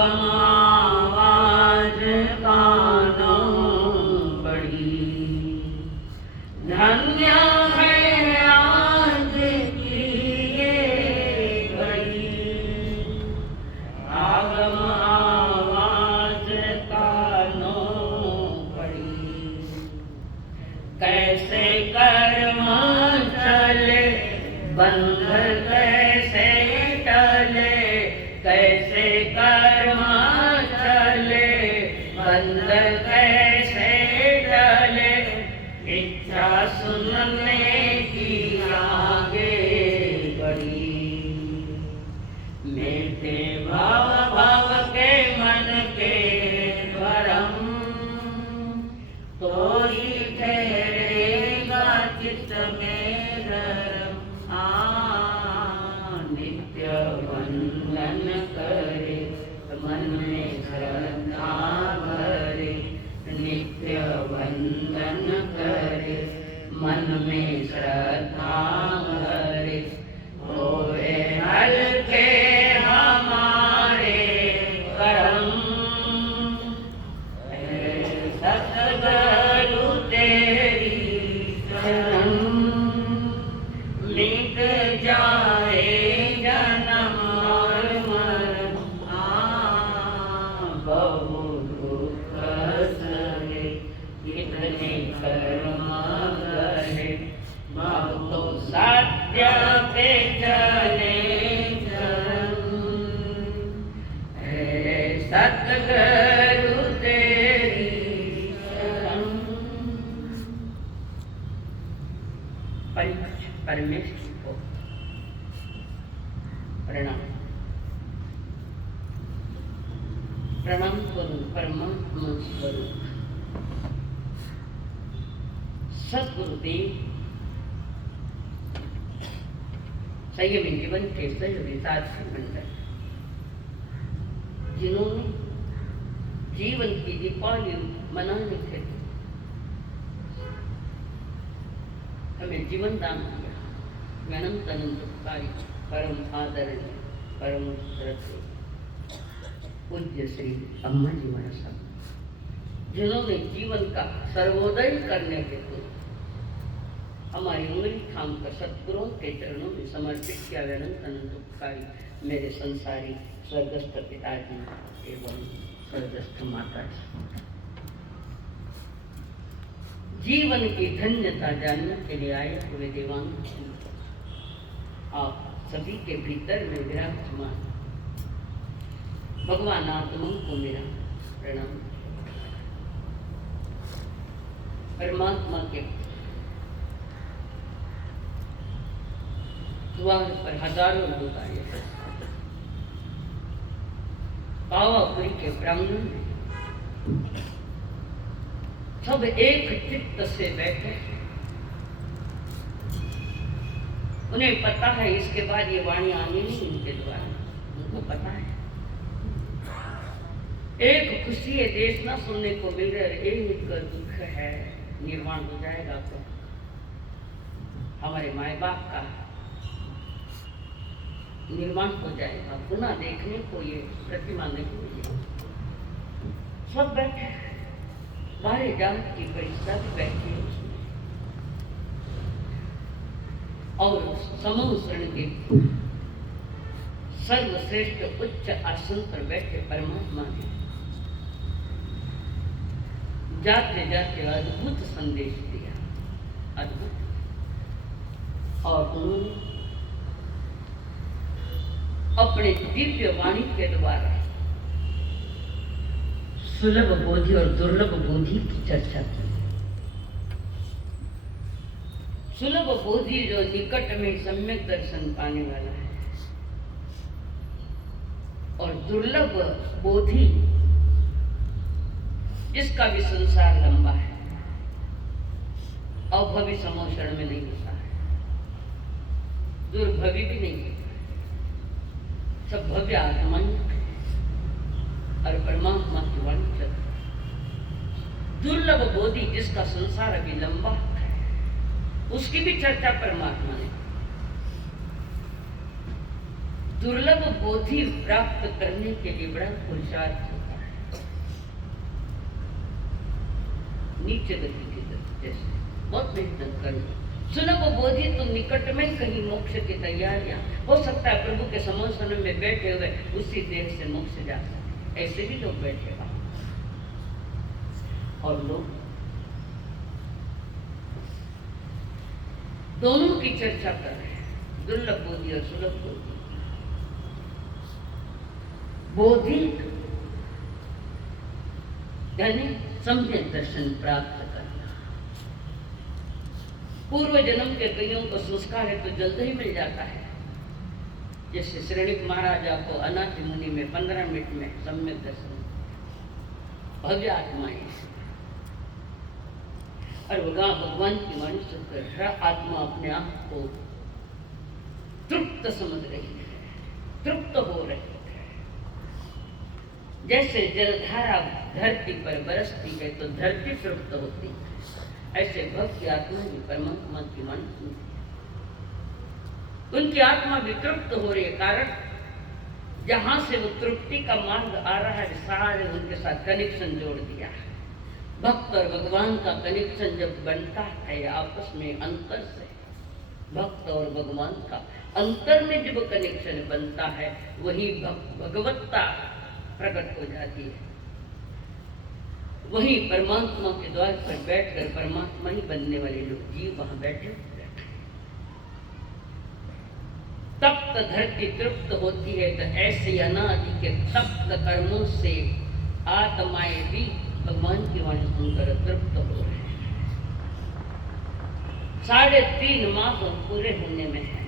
आगम आवाज कानों पड़ी, धन्य है आज की ये घड़ी। आगम आवाज कानों पड़ी, कैसे कर्म चले बंध कैसे टले, कैसे कर्म चले बंध कैसे टले। इच्छा सुनने की आगे बढ़ी, मेटे भाव भाव के मन के भरम, तो ही ठहरेगा चित्त में धर्म। नित्य वंदन करे मन में श्रद्धा भरे, नित्य वंदन करे मन में श्रद्धा भरे। होए हल्के हमारे करम, सतगुरु तेरी शरण, मिट जाए जन्म और मरण। बहु दुख सहे कितने कर्म गहे, भक्तो सत्य पे चले चरण। सतगुरु तेरी शरण। परमेश्वर को प्रणाम। प्रणाम करूं परमात्मा स्वरूप सद्गुरुदेव, संयमी जीवन के सहयोगी साथी मंडल, जिन्होंने जीवन की दीपावली मनाने के लिए हमें जीवन दान किया। अनंत अनंतकारी परम आदरणीय परम श्रद्धेय पूज्य श्री अम्मा जी महाराज साहब, जिन्होंने जीवन का सर्वोदय करने के लिए हमारी उंगली थाम कर सतगुरुओं के चरणों में समर्पित किया। अनंत अनंतकारी मेरे संसारी स्वर्गस्थ पिताजी एवं स्वर्गस्थ माता जी, जीवन की धन्यता जानने के लिए आए हुए देवांग, आप सभी के भीतर में विराजमान भगवान आत्मा को मेरा प्रणाम। परमात्मा के द्वार पर हजारों लोग आए हैं। पावापुरी के प्रांगण में सब एक चित्त से बैठे, उन्हें पता है इसके बाद ये वाणी आनी नहीं उनके द्वारा, उनको पता है। एक खुशी है देश ना सुनने को मिल रहा है, एक दुख है निर्माण हो जाएगा तो हमारे माए बाप का निर्माण हो जाएगा, पुनः देखने को ये प्रतिमा नहीं हुई। सब बैठे, बारे जात की परिषद बैठी उसमें, और समूह शरण के सर्वश्रेष्ठ उच्च आसन पर बैठे परमात्मा ने जाते जाते अद्भुत संदेश दिया, अद्भुत। और उन्होंने अपने दिव्य वाणी के द्वारा सुलभ बोधि और दुर्लभ बोधि की चर्चा की। सुलभ बोधि जो निकट में सम्यक दर्शन पाने वाला है, और दुर्लभ बोधि जिसका भी संसार लंबा है, अभवि समोषण में नहीं होता है, दुर्भवि भी नहीं होता, सब भव्य आत्मान्य और परमात्मा की वाणी चल। दुर्लभ बोधि जिसका संसार अभी लंबा है, उसकी भी चर्चा परमात्मा ने। दुर्लभ बोधि प्राप्त करने के लिए बड़ा पुरुषार्थ होता है। नीचे गति की तरफ जैसे बहुत मेहनत करनी, सुलभ बोधि तो निकट में कहीं मोक्ष की तैयारियां, हो सकता है प्रभु के समोसन में बैठे हुए उसी देर से मोक्ष जा सके, ऐसे भी लोग बैठे वहां। और लोग दोनों की चर्चा कर रहे हैं, दुर्लभ बोधि और सुलभ बोधि। बोधि यानी सम्यक दर्शन प्राप्त करना। पूर्व जन्म के कईयों को संस्कार है तो जल्द ही मिल जाता है। जैसे श्रेणिक महाराजा को अनाथ मुनि में 15 मिनट में सम्यक दर्शन, भव्य आत्माएं। और भगवान की वाणी सुनकर हर आत्मा अपने आप को तृप्त समझ रही है, तृप्त हो रही है। जैसे जलधारा धरती पर बरसती है तो धरती तृप्त होती है, ऐसे भक्त की आत्मा भी परमात्मा की वाणी सुनती है, उनकी आत्मा भी तृप्त हो रही है। कारण जहां से वो तृप्ति का मार्ग आ रहा है, सारे उनके साथ कनेक्शन जोड़ दिया है। भक्त और भगवान का कनेक्शन जब बनता है आपस में अंतर से, भक्त और भगवान का अंतर में जब कनेक्शन बनता है, वही भगवत्ता प्रकट हो जाती है। वही परमात्मा के द्वार पर बैठकर परमात्मा ही बनने वाले लोग जीव वहां बैठे। तप्त धरती तृप्त होती है, तो ऐसे अनादि के तप्त कर्मों से आत्माएं भी भगवान की वाणी सुनकर तृप्त हो रहे हैं। 3.5 मास पूरे होने में है,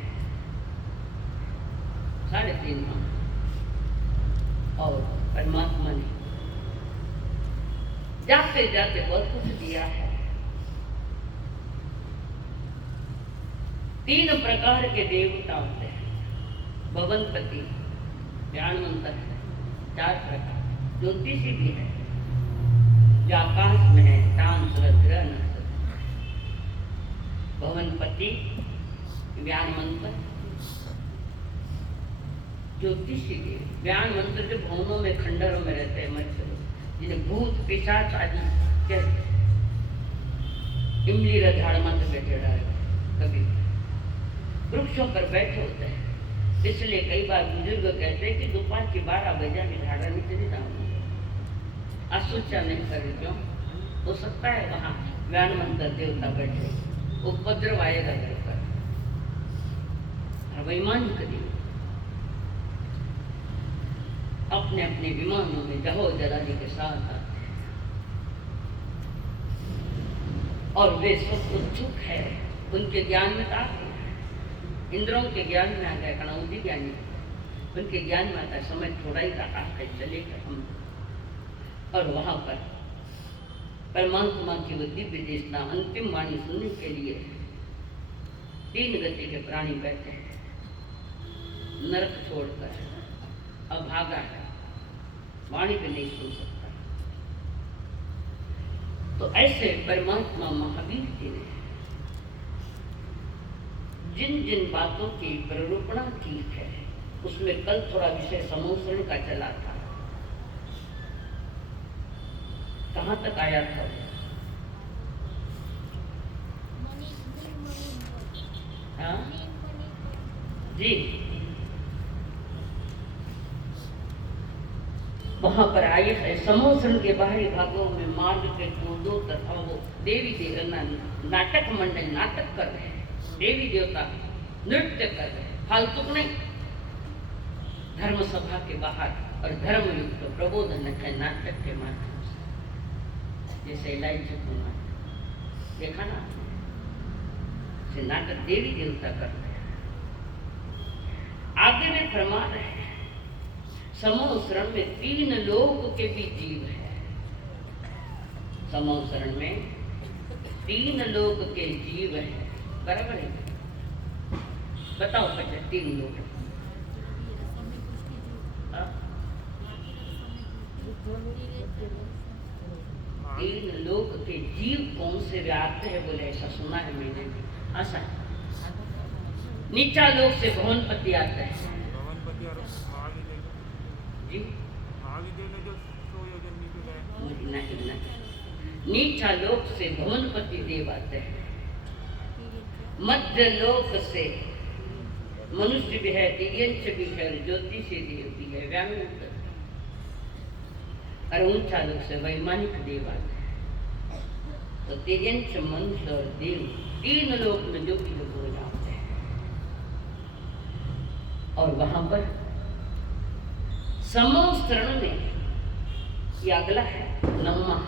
3.5 मास, और परमात्मा ने जाते जाते बहुत कुछ दिया है। 3 प्रकार के देवता होते हैं, भवनपति, ज्ञानवंत है, 4 प्रकार, ज्योतिषी भी है, जो आकाश में है, चांद सूरज ग्रह नक्षत्र। भवनपति, ज्ञानवंत, ज्योतिषी के ज्ञान मंत्र के भवनों में खंडरों में रहते हैं मच्छर, जिन्हें भूत पिशाच आदि कहते, इमली झाड़ मत बैठे रहे, कभी वृक्षों पर बैठे होते हैं। इसलिए कई बार बुजुर्ग कहते हैं कि दोपहर के 12 बजे में झाड़ा नीचे नहीं जाऊंगा, असुचा नहीं करे। क्यों? हो सकता है वहां ज्ञान मंत्र देवता बैठे, उपद्रव आएगा घर पर। वैमानिक देव अपने अपने विमानों में जहो जलाली के साथ आते हैं, और वे सब उत्सुक है, उनके ज्ञान में आते हैं। इंद्रों के ज्ञान में आ गए, कणौदी ज्ञानी, उनके ज्ञान में आता है समय थोड़ा ही रहा है, चलेगा हम। और वहां पर परमात्मा की वो दिव्य देशना अंतिम वाणी सुनने के लिए 3 गति के प्राणी बैठे हैं, नरक छोड़कर अभागा है, वाणी भी नहीं सुन सकता। तो ऐसे परमात्मा महावीर जी ने जिन जिन बातों की प्ररूपणा की है, उसमें कल थोड़ा विषय समोसरण का चला था। कहाँ तक आया था? हाँ जी, वहां पर आए है। समोसरण के बाहरी भागों में मार्ग के दो तथा वो देवी देवता नाटक मंडल नाटक कर रहे हैं, देवी देवता नृत्य कर रहे हैं, फालतू नहीं, धर्म सभा के बाहर, और धर्म युक्त प्रबोधन है नाटक के माध्यम से। जैसे इलायची नाटक देखा ना, से नाटक देवी देवता कर रहे हैं। आगे में फरमा रहे हैं, समोसरण में 3 लोक के भी जीव है। समोसरण में 3 लोक के जीव है, बराबर है? बताओ बच्चे, 3 लोक। 3 लोक के जीव कौन से व्याप्त है? बोले ऐसा सुना है मैंने भी। ऐसा नीचा लोक से भवनपति आता है, जी महाविद्यालय जो 100 योजन नीचे गए नहीं, नीचा लोक से भवनपति देव आते हैं, मध्य लोक से मनुष्य भी है, दिव्यंश भी है, ज्योतिषी देव भी है, व्यानुत, और ऊंचा लोक से वैमानिक देव आते हैं। तो दिव्यंश, मनुष्य और देव तीन लोक में जो भी लोग हो जाते हैं, और वहां पर समोसरण में, ये अगला है 9वां,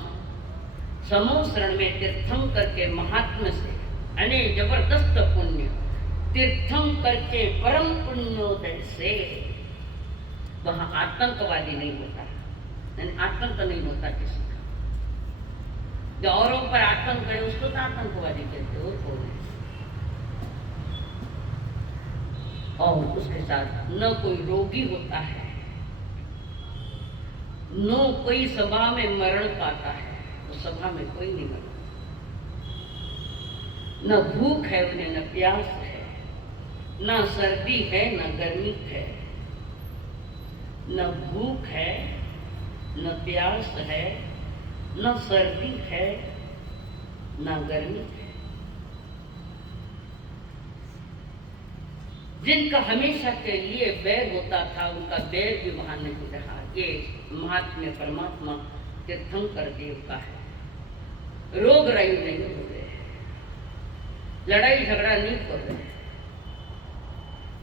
समोसरण में तीर्थंकर के महात्म्य से अने जबरदस्त पुण्य, तीर्थंकर के परम पुण्योदय से वहां आतंकवादी नहीं होता, यानी आतंक नहीं होता किसी का। जो औरों पर आतंक करे उसको तो आतंकवादी कहते हो, कौन है? और उसके साथ न कोई रोगी होता है, न कोई सभा में मरण पाता है, तो सभा में कोई नहीं मरता। न भूख है उन्हें, न प्यास है, न सर्दी है, न गर्मी है। न भूख है, न प्यास है, न सर्दी है, न गर्मी है। जिनका हमेशा के लिए बैग होता था, उनका बैग भी वहां नहीं रहा। ये महात्म्य परमात्मा तीर्थंकर देव का है। रोग रही नहीं हो रहे, लड़ाई झगड़ा नहीं कर रहे।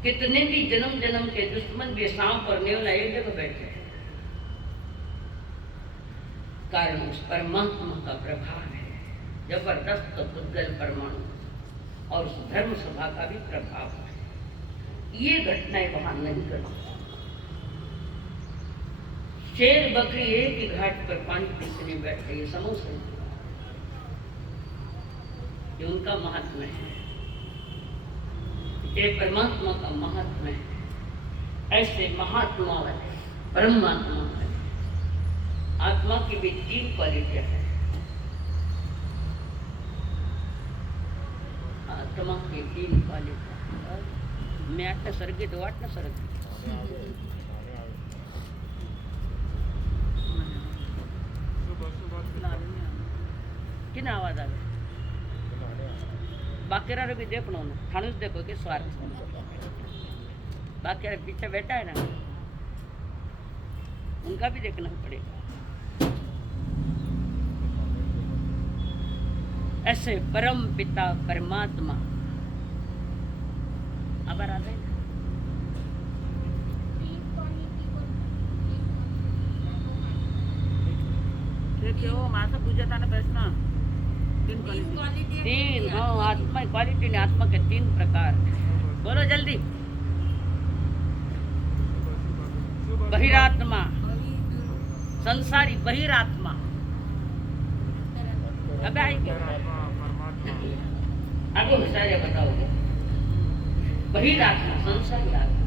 कितने भी जन्म जन्म के दुश्मन भी सांप और नेवला एक जगह बैठे हैं, कारण उस परमात्मा का प्रभाव है, जबरदस्त उद्गल परमाणु, और उस धर्म सभा का भी प्रभाव है। ये घटनाएं वहां नहीं करती। शेर बकरी एक ही घाट पर पानी पीने बैठे, ये समोसे, ये उनका महात्मा है, ये परमात्मा का महात्मा है। ऐसे महात्मा वाले, परमात्मा वाले आत्मा की भी 3 क्वालिटियां है। आत्मा की 3 क्वालिटियां। मैं आटना सरगी तो आटना सरगी किन आवाज आ गई? बाकी भी देखो ना, थानुस देखो कि स्वार्थ बाकी पीछे बैठा है ना, उनका भी देखना पड़ेगा। ऐसे परम पिता परमात्मा अब आ गए। क्यों माता पूजा था ना प्रश्न? 3 हाँ, आत्मा क्वालिटी ने, आत्मा के 3 प्रकार। बोलो जल्दी। बहिरात्मा, संसारी बहिरात्मा, अब आएंगे आगे सारे बताओगे। बहिरात्मा संसारी आत्मा,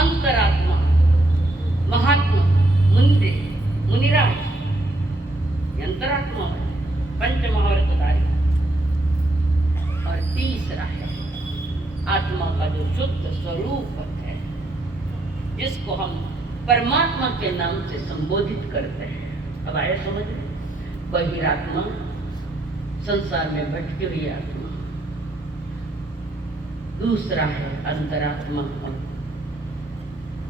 अंतरात्मा महात्मा मुनि मुनिराज, अंतरात्मा है पंच महाव्रतधारी। और तीसरा है आत्मा का जो शुद्ध स्वरूप है, जिसको हम परमात्मा के नाम से संबोधित करते हैं। अब आया समझ में? बहिरात्मा संसार में भटकी हुई आत्मा, दूसरा है अंतरात्मा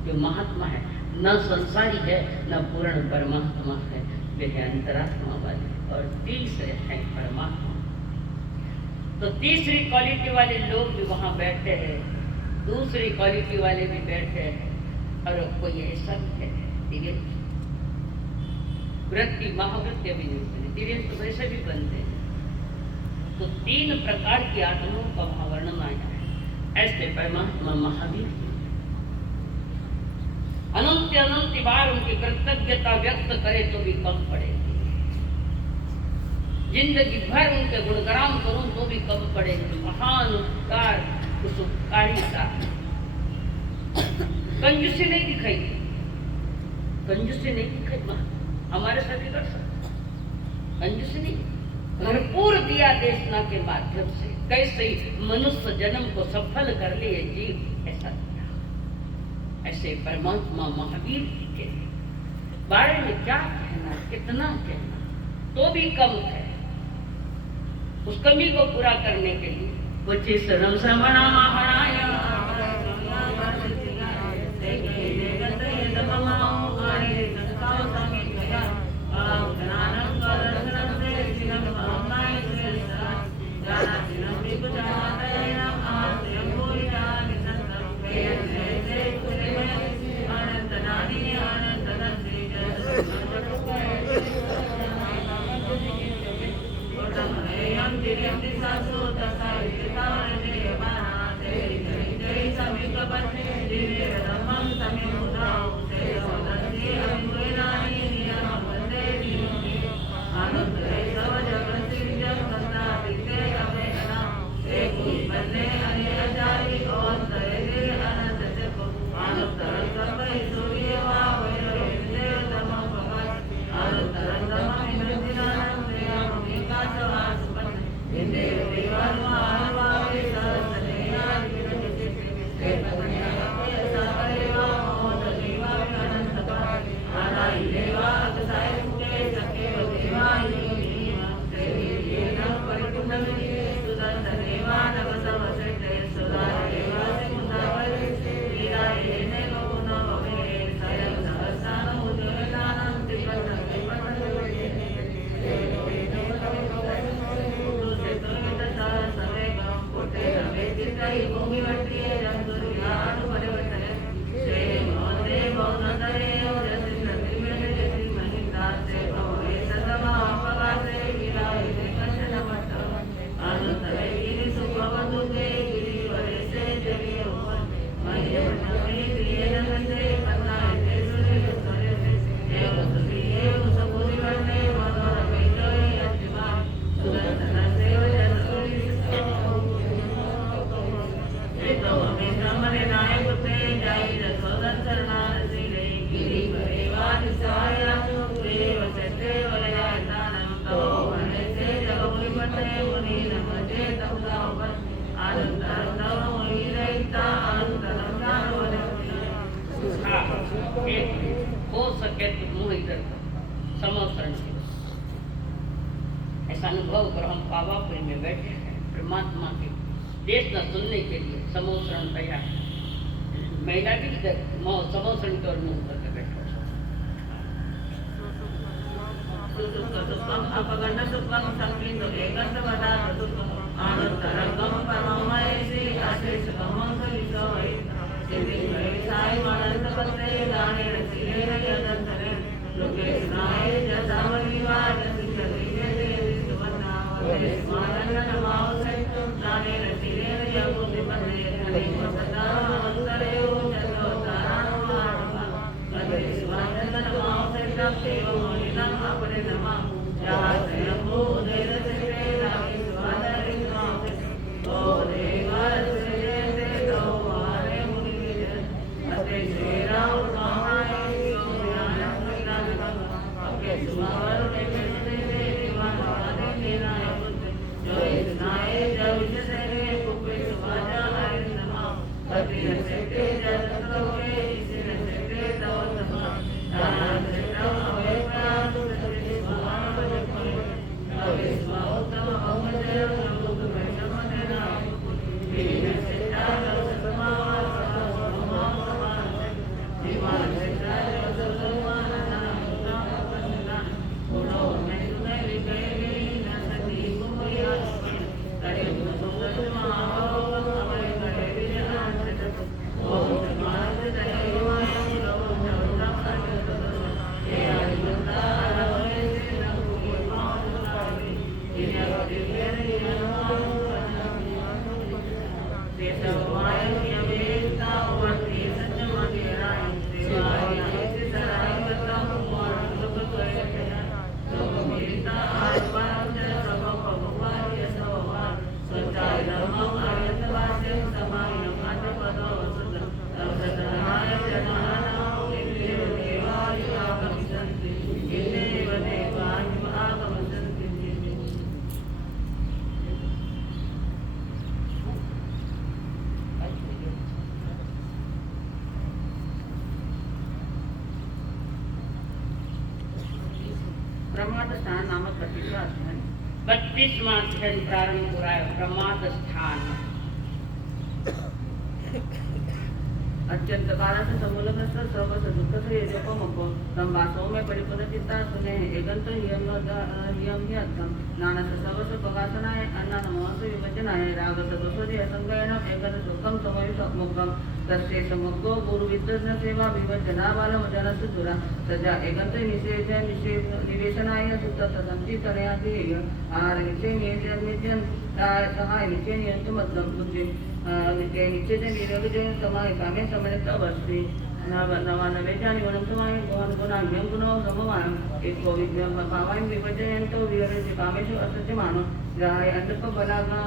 जो महात्मा है, न संसारी है न पूर्ण परमात्मा है, वे है अंतरात्मा वाले। और तीसरे है परमात्मा। तो तीसरी क्वालिटी वाले लोग भी वहां बैठे हैं, दूसरी क्वालिटी वाले भी बैठे हैं, और कोई ऐसा भी है दिव्य वृत्ति महावृत्ति भी नहीं, दिव्य तो वैसे भी बनते हैं। तो 3 प्रकार की आत्माओं का वहां वर्णन आया है। ऐसे परमात्मा महावीर अनंत बार उनकी कृतज्ञता व्यक्त करे तो भी कम पड़ेगी। जिंदगी भर उनके गुणगान करूं तो भी कम पड़ेगी। महान उपकार उस उपकारी का कंजूसी नहीं दिखाई, कंजूसी नहीं दिखाई। हमारे साथ कर सकते कंजूसी नहीं, भरपूर दिया देशना के माध्यम से। कैसे मनुष्य जन्म को सफल कर लिए जीव, ऐसा दिया। ऐसे परमात्मा महावीर जी के बारे में क्या कहना, कितना कहना, तो भी कम है। उस कमी को पूरा करने के लिए बच्चे सरम श्रवणा महाराय हो सके तो मुँह इधर समर्पण ऐसा अनुभव कर हम पावापुरी में बैठे हैं परमात्मा के देश न सुनने के लिए समोसरण तैयार महिला भी इधर समोसरण कर मुँह करके बैठो 32वां अध्ययन प्रारंभ हो रहा है, प्रमाद स्थान। अत्यंत कालाचं समूलक असतं सर्वच दुःखच येजोपमको संभासो में परिपदचित्ता सुने एगंत हियम ही अर्थम नानस सर्वस पगासनाय अन्नान महस विवचनाय रागत दोषोदि असंगयनम एकन सुखम समयुत मुखम तस्ये समग्गो गुरुविद्वज्न सेवा विवचना बालम जनस दुरा सजा एगंत निवेशनाय सुतत संचितनया ध्येय आहार निश्चय नियजन सहाय निश्चय नियंत्रण बुद्धि निश्चय निरोगजन समाय कामे समनित अवस्थी नवा नवेजानि वनं समाय गुणाभ्यं गुणो समवायं एको विद्यं भावायं विभजयन्तो विहरन्ति कामेषु असत्यमानो जाय अन्नप बलागा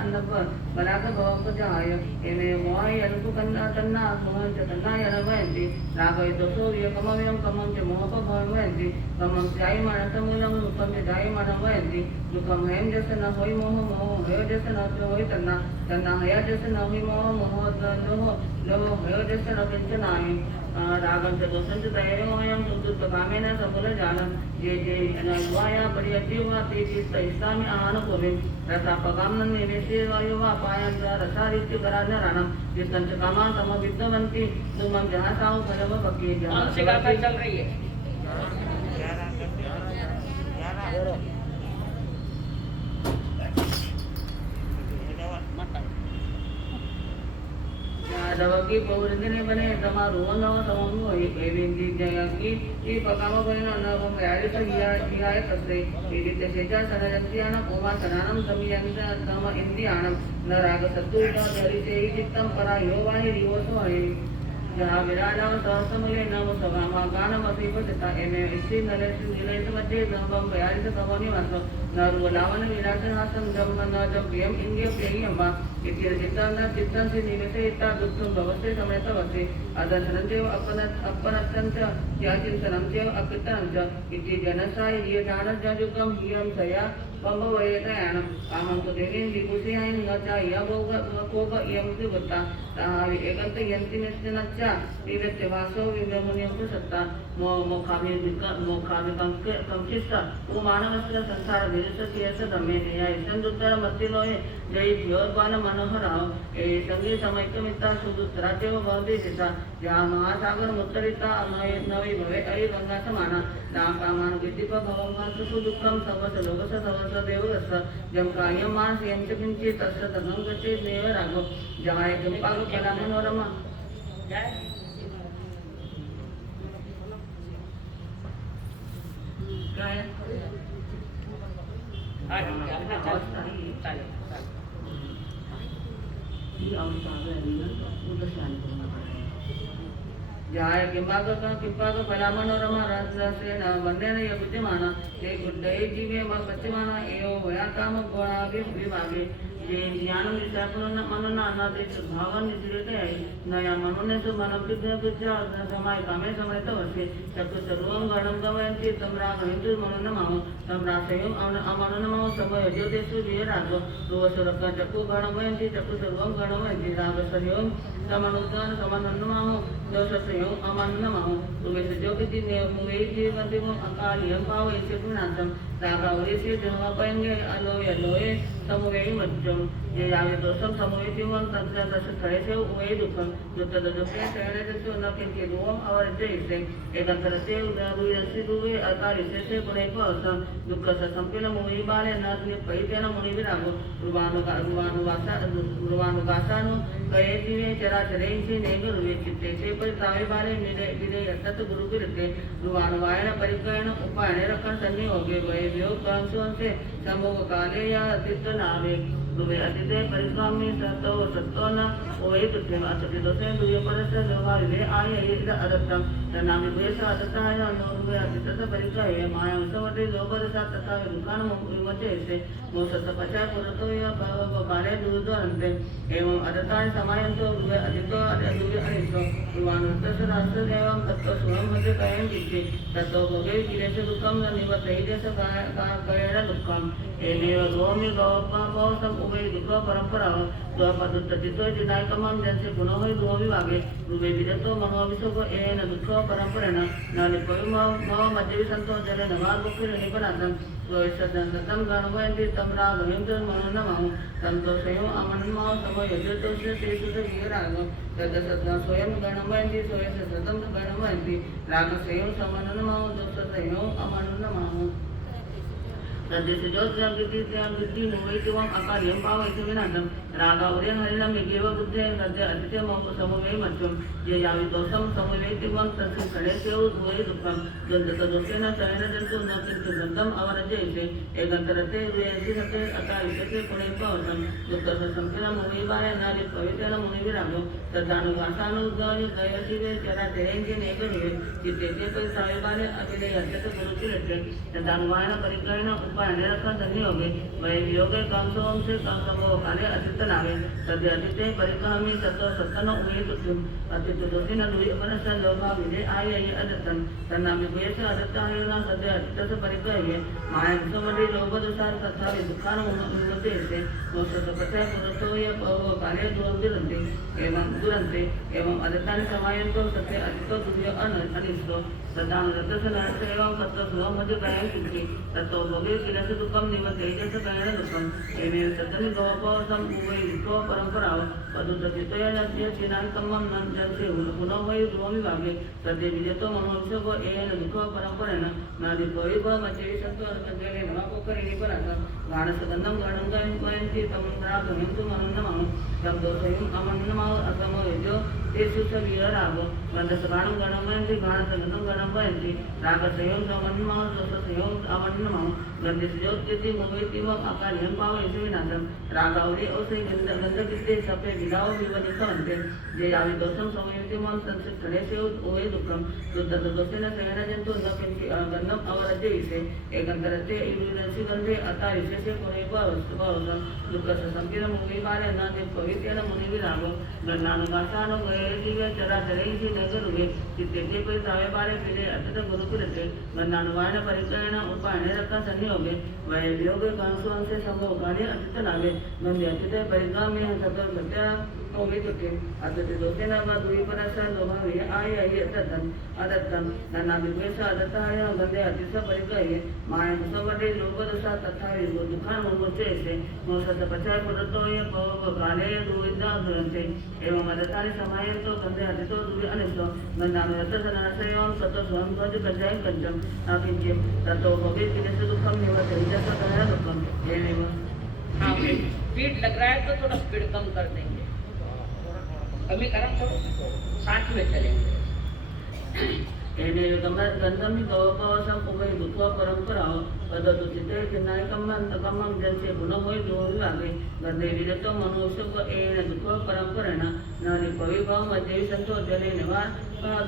अन्नप बलागा भवपजाय एमे मोय अनुप कन्ना तन्ना मोहं च तन्ना यनवयन्ति रागय दोषो वियकमव्यं कमं च मोहप भवन्ति कमं जायमानतमूलं मुखं च जायमानवयन्ति मुखं हयं जस न होय मोह हयो जस न होय तन्ना हया जस न होय मोह लोह हयो जस न किंचनाय रागंच दोषंच तयोयं सुदुत कामेन समूल जालं जे युवाया पर्यतिवा ते इस्लामी आहानुकोविं रसापगामनं निवेशे वायुवा पायं रसादित्य करानराणं जितंच कामा समविद्वन्ति तुमं जहासाव फलव पक्के जहां से गाथा चल रही है। दवकी पौरंदने बने तमारू नव समूह एविंदी जयंगी ई पकाम बने नव यारी तो हियाय तसे इदित सेजा सनजंतियाना कोमा सनानम समियंत तम इंदियानम न राग सत्तुता धरि से चित्तम परा यो वाहि रिवसो है जहाँ विराजाव सहसमले नव सभामा गानम असिपतता एमे इसी निलेश मध्ये नवम यारी तो कमोनि वासो नरुलावन विराजन हासम जम न जम प्रियम इंद्रिय प्रियम इतिर चित्तं से निवेशे इता दुःखं भवसे समेत वसे अदर्शनंचेव अपनत्यंच या चिंतनंचेव अपितनं च इति जनसाय ये ज्ञानजजुकं हियं सया बंबवयतयानं अहं तो देवीं विभूषियां न च या कोप इयं कृता ताहावि एकंत यंति निश्चनच्च विवेत्य वासो विव्यमुनियं सत्ता मोखामि कंकिष्ट वो मानवस्य संसार विरसति यस धम्मे या संदुत्तर मतिलोय जय भ्योर्बाल मनोहराव ए संगी समैकमिता सुदुत्रादेव भवति सिता जहाँ महासागर मुत्तरिता नवी भवे अयि गंगा समाना नाम कामान विदिप भवमान सुखु दुःखम सर्वस लोकस सर्वस देवरस जम कायम मानस यं च किंचित तस्य तदं गते देव राघव जहाँ एक पागो कला मनोरमा काय जाय किंपाक फला मनोरमा राजसेन वंदेन यकुतिमाना ते गुड्डये जीवे पश्चिमाना एव वया काम गोळा विभागे जे ज्ञान निशापन मनना अनादे भावन निद्रिते है नया मनोने सु मनम विद्या समय कामे समयत वर्षे चक्र सर्वं गणं गमयन्ति तम्रा गणितु मनोनमः तम्रा सेयं अमनोनमः समय ज्योतिषु विराजो रोवसुरक चक्कु गणमयन्ति चक्कु सर्वं गणमयन्ति रागसर्यं समनुदान समननमः दोषसेयं अमननमः तुमेस जोगिति मुवे जीवन्तिमो अकालियं पावयसे पुनासं रागावरेसे जन्मपयंगे अलोये समवे मज्जम ये यावे दोषम समवेतिवं तत्र दश स्थळेषु उभये दुःखं दुःखदुःखे शयनेषु न किंचिदुवं अवर्जयिसे एकन्तरते उदारुयसि दुवे अकारिसे पुनैपवसं दुःखस संपिलमुवि बाले न निपैतेन मुनिविरागो रुवानुगासानु कयेतिवे चराचरेंसि नेगुरुवे चित्तेसे परितावे बाले विरे यत्तत् गुरुविरते रुवानुवायन परिकयन उपायने रखन संयोगे वये वियोग कांसोंसे समोग काले या अतित्व नावे दुवे अतिथे परिश्रमी सत्तो न ओहि तुथे असति दोषे दुवे परस्य व्यवहार वे आय इद अदत्तम तनामि वेश अदत्ताय नोरुवे अतितस परिचय माया उसवटे लोभरसा तथा दुकान विमचेसे मोसत पचा पुरतो य बाले दुर्दन्ते एवं अदत्ताय समायन्तो दुवे अधितो दुवे अनितो विवानुस्तस राष्ट्र एवं तत्व सुरं मध्ये कयं दिचे ततो भोगे किलेश दुःखं न निवतैदेश कायेन दुःखं एनेव गोमि गौपम उभय दुःख परंपरा पद्धतीतो जिनायकमं ज्यांचे पुनः होय दुः विभागे रुबे विदतो मनोविसोक एन दुःख परंपरेनं नाले पविम मध्य संतो जले नवार बुखिर निपनातन सदंतम गणवयंती तमरा गहिंद्र मनोनमः संतोषयो अमन्मः समयजतो से सुत वीराग तदसत्ना स्वयं गणवयंती स्वयं सतम गणवयंती रागसयो समननमः दोषसयो अमननमः तद्देश ज्योतिर्गति मोहितवम अकार्यम पावैसे विनाशम रागावरे हरिणम एकेव बुद्धे सद्य अतिथ्य समवे मच्चम ये यावि दोषम समवेतिवम तस्य कणेशेव द्वय दुःखम जंतत दोषेन सयन जंतु न किंतु गंधम अवरजयसे एकंतरते रुयसि सते अकाविशते पुणे पावसम दुःखस संकीर्ण मोहिबाय नारि पवित्रेण मुनिविरागो तदानुवासानुगानि गयसिवे चरा तेरेंगे नेगरुवे चित्तेते पै सावेबाले अखिले यत्यत गुरुकिरते तदानुवायन परिकरण उपायनेरका संयोगे वै वियोगे कांसोम से कांसमो काले अतित नावे सद्य अतिते परिकामी तत्व सत्तन उमे तुम अतित दोषिन दुई मनस लोभा विदे आय अदतन तन्नामि वेस अदत्तायना सद्य अतितस परिकये माया समदे लोभ दोषार तथा दुखान उन्नते से मोक्षस पतय पुरतो य पव काले दुरंते एवं अदत्तानि समायन्तो सत्य अतितो दुर्य अनिष्टो सदान रतस एवं तत्व सुव मध्य गायन किंची तत्व भोगे किलस दुःखम निमते जस गायन दुःखम एमेव सतनि गवपवसम उवै दुःखो परंपराव पदुतचितय नद्य चिनांकमं नंजसे पुनः वै द्वमि भागे सद्य विजतो मनोविषोक एन दुःखो परंपरेण नादि पविभ मचे संतो अर्कजले नवापोकरि निपनाथ गाणसगंधम गणंगयंती तमंद्रा गमिन्तु मनोन्नमः तम दोषयं अमन्नमः असमो यजो तेषु च विहरागो गन्धसगाणं गणमयन्ति गाणसगंधं गणमयन्ति रागसयों समन्नमः दोषसयों अमन्नमः गन्धस्योत्यति मोहितिवम् अकार्यं पावयसि विनाशं रागावरे औषधि गन्धकित्ते सपे विलाव विवनितवन्ते जे यावि दोषं समयतिमं संसिद्धणेषु ओहे दुःखं शुद्धदोषेन सहनजन्तु न किञ्चि गन्धम् अवरजयिषे एकन्तरते इरुरसि गन्धे अतारिषेषे पुनैपवसं दुःखस्य संकीर्णं मुनिवारे न पवित्रेण मुनिविरागो गन्धानुगासानो गयेदिवे चराचरैषि नगरुवे चित्तेते पै सावेबारे फिरे अतत गुरुकुलते गन्धानुवायन परिकरेण उपायनेरका संयोगे वै वियोगे कांसुअंसे संभोगाने अतित नावे गन्धे अतिते परिगामे सतो सत्य ओमितुके अतते दोषेन वा दुईपरस लोभावे आय अदत्तम नन्नाभिद्वेष अदत्ताय गन्धे अतिस परिकये माया मुसवदे लोभदोषा तथा दुःखान मुमुच्येसे मोक्षस पचय पुरतोय पव काले दुविधा दुरन्ते एवं अदत्तानि समायन्तो गन्धे अतितो दुवि अनिष्टो गन्धानुरतसनसयों सतो स्वयं ध्वज कज्जाय कञ्चम नाकिञ्चित् ततो भवे किलस दुःखं निवर्ते जस कहर दुःखम एवं हाँ स्पीड लग रहा है तो थोड़ा स्पीड कम कर देंगे कमी करा थोड़ा 60 में चलेंगे एनेव गंधम गवपवसम उभय दुःख परंपरा पदतु चिते चिन्नायकमं जंसे पुनः होय दो विभागे गंधे विरतो मनोविषोक एन दुःख परंपरेण नानि पविभव मध्य संतो जले निवार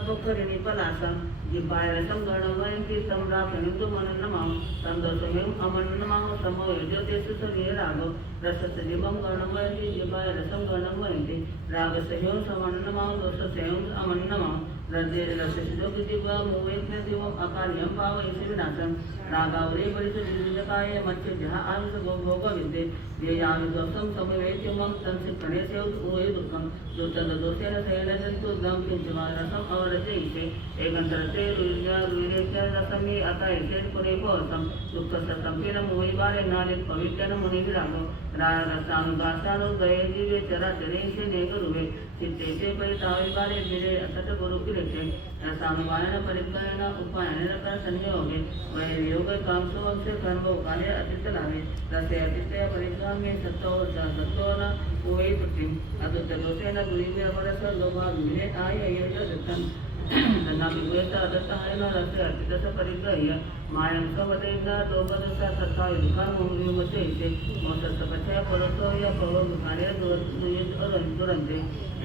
पोखरिणी पलासं जिपाय रसं गणवयन्ति सम्राप्नुतु मनन्नमः संदोषमेव अमन्नमः समो यजोतेषु सवीरागो रसस्य जीवं गणवयन्ति जिपाय रसं गणवयन्ति रागसयों समन्नमः दोषसयों अमन्नमः रद्ये रससिद्धोगितिवा मोहेत्नदिवम् अकार्यं पावयसि विनाशं रागावरे परिसविजकाय मच्चे जहाँ आयुष भोगविद्ये येयामि दोषं समवेत्यमं संसिद्धणेषु उभय दुःखं दुःखदोषेन शयनजन्तु गं किञ्चमा रसम् अवरजयिषे एकन्तरते रुइरेश्य रसमि अकायिषे पुरेपोसं दुःखस्य संकीर्णं मोहिबाले नारि पवित्रेण मुनिविरागो रागरसानुगासानु गयेदिवे चराचरेषु नेगरुवे चित्तेते परिताविबाले विरे असत गुरुकिरेषे रसानुवायन परिकरेण उपायनेरका संयोगे वै वियोगे कांसोवंशे कर्मो काले अतितलावे रसे अतितय परिकामे सत्तो न उवै तुष्टिम् अदुत्तदोषेन गुरुवे अपरस लोभा विरे आय दत्तं तन्नाभिभूयत अदत्तायन रसे अतितस परिग्रह्य मायं स्वपदेन लोभदोषा तथा दुःखान् विमुच्येते मोक्षस्य पचय पुरतो य पवमुखाने दुरन्ते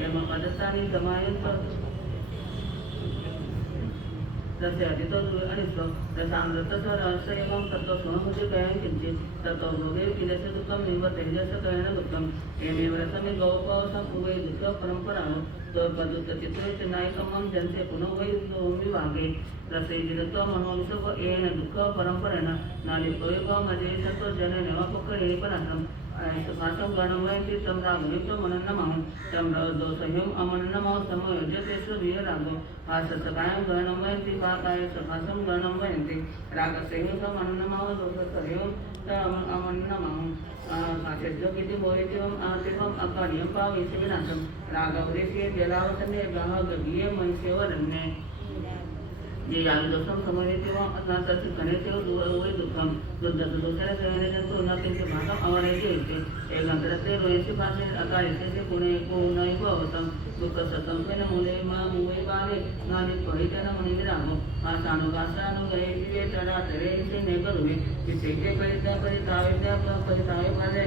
एवं अदत्तानि समायन्तो तस्य अतितो अनिष्टो रसामृतस्य रहस्यं ततो स्वमुदे कयं किञ्चित् ततो भोगे किलस्य दुःखं निवर्ते जस कयन दुःखम् एमेव रसमि गौपवसम् उभय दुःख परंपराः तद्पदुतचित्रे चिन्नायकमं जंसे पुनः वै विभागे रसे विरतो मनोविषोक एन दुःख परंपरेण नानि पविभव मजे सतो जने नवापोकरिणी पनासं सुखासं गणमयति तं राघवेन्द्र मनन्नमः तं दोषह्यम् अमन्नमः समयोज्यते सुवीरराघो हाससकायं गणमयति पाताय सुखासं गणमयन्ति रागसह्यं समन्नमः दोषसह्यं अमन्नमः काशज्योगिति भोयतिवम् आतिवम् अकार्यं पावयसि विनाशं रागवदेशे जलावतने गाह गगीये महिषेवरण्ये ये याविदोषं समवेतिवम् अज्ञातस्य गणेशेव दुवै दुःखं दुर्दशदोषेण सेवनेजन्तु न किञ्चित् भागम् अवनेति इति एकन्तरस्य रोयसि पाशे अकार्यस्य पुनैव अवतं दुःखसत्त्वेन मूले बाले नादिपहितेन मुनिविरामो आसानुगासानुगये दिवे तडातरे इति नेकरुवे इत्येते परितावे पादे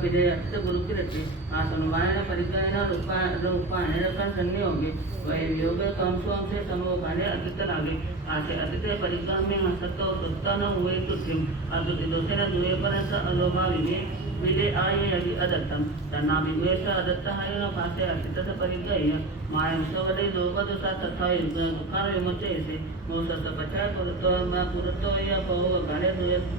पिजयत्त गुरुकिरति आसनुवायन परिगयन रूपायण संयोगे वैयोगे कंसोंसे समोपाने अतितरागे आसे अतिथे परिक्रमे हसतो सुत्तान हुए तुठिम अदुति दोषेन दुए परस अलोभा विदे आये यदि अदत्तम तन्ना विद्वेष अदत्त हायन पासे अतितस परिगय मायं सवदे लोभदोषा तथा दुखार विमोचयसे मोसस पचाय पुरतो य पहो गाले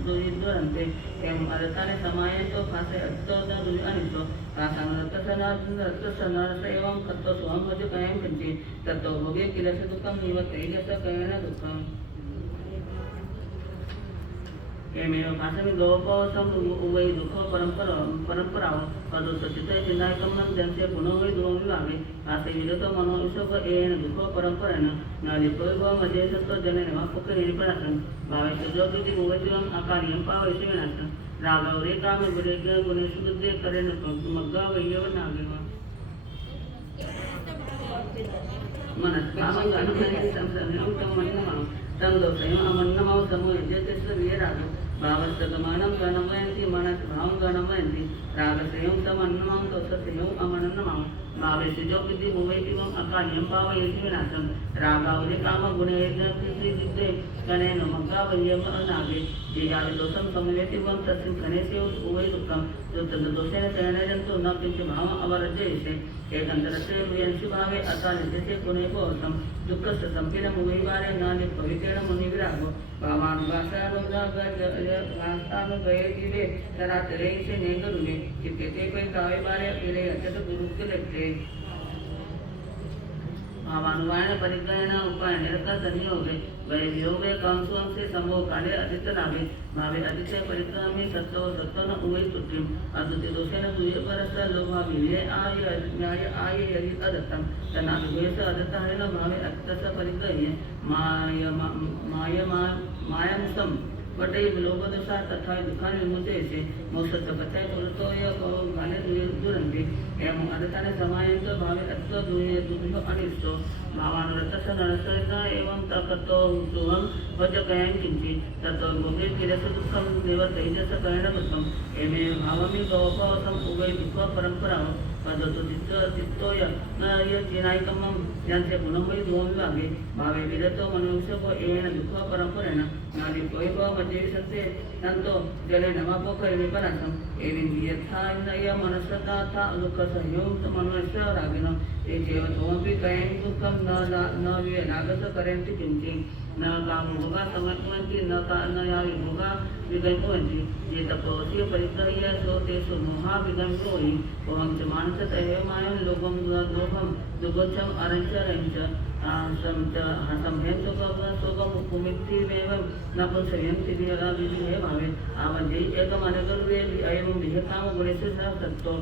दुरंते एम अदताने समायतो पासे अत्तो दुई अनितो आसान रत्तसना एवं कत्तो स्वं भज कयं किंचि तत्तो भोगे किलस दुःखं निवतेजस कयन दुःखम् एमेव पासमी गौपवसम उवै दुःखो परंपराओ पदोत्थित चिन्नायकमनं जनसे पुनः वै दुः विभागे पासे विरतो मनोविषोक एन दुःखो परंपरेण नालिपोय मजे सत्तो जनेन वापुक निपरासं भावेश जोगिति उवैतिवम् अकार्यं पावैसे विनाशं रागवरे काम गुरेग्य गुणेषु बुद्धे करेण मग्गा वैयव नागेव मनस्कामं गणमयति संसर्गं तमन्नमः तं दोषयम् अमन्नमः समोयुज्यते वीरराघो भावस्तगमानं गणमयन्ति मनस्भावं गणमयन्ति रागसयं तमन्नमः दोषसयम् अमन्नमः भावेषु जोगिति भुवैतिवम् अकार्यं पावयसि विनाशं रागावरे कामगुणेर्जिद्धे गणेन मग्गा वैयव नागे ये याविदोषं समवेतिवं तस्मिन् गणेशे उवै दुःखं तद्दोषेण शयनजन्तु न किञ्चित् भावम् अवरजयसे एकन्तरस्य वियंसि भावे अकालित्यस्य पुनैवोऽर्थं दुःखस्य सम्पीडम् उभयवारे न निपवितेन मुनिविरागो भावानुगासानुगये जीवे तरातरे से नेगरुवे चित्ते कोई तावे बारे अकेले अचत गुरु के लगते भावानुवायन परिग्रहण उपाय निरका संयोगे वै वियोगे कांसुअं से समूह काले अदित नागे भावे अदित्य परिक्रमी सत्तो सत्तन उवै तुट्टिम अदुति दोषेन दुये परस लोभा विले आये यदि अदत्तम तना विवेश अदत्तायन भावे अतितस परिग्रह्य मायंसम वटै लोभदोषा तथा दुःखान विमुचयसे मोक्षस्य पचाय पुरतो य गाले दुरन्ति एवं अदताने समायन्तो भावे अत्तो दुः अनिष्टो भावानुरतस्य नरसैन एवं तकतो सुहं वजकयं किंचि ततो भोगे किलस दुःखं देव तेजस कयन दुःखम् एमेव भावमि गौपवसम् उभय दुःख परंपराव पदतो चित्तो य चिनायकमं यांचे पुनः वै दुः विभागे भावे विरतो मनुष्यको एन दुःख परंपरेण नादिपोयव मजे सत्ते तंतो जले नवापोक विपरासम् एवं यथा य मनसता दुःख संयोग मनुष्य रागिनो एचेव तोमपि कयं दुःखं न नागस करेन्ति किंचि न कामभोगा समर्पयन्ति न यावि भोगा विगम्यन्ति ये तपोसी परिग्रह्य सो तेषु मोहा विगम्योहि ओहं च मानसतः मायं लोभं दुगोच्छम् अरञ्च संभ्यं सुखमुमित्तिमेव न पुंसयन्ति विधिहे भावे आवजै एकमनगर्वे अयं विहकामगुणेषु सह तत्तो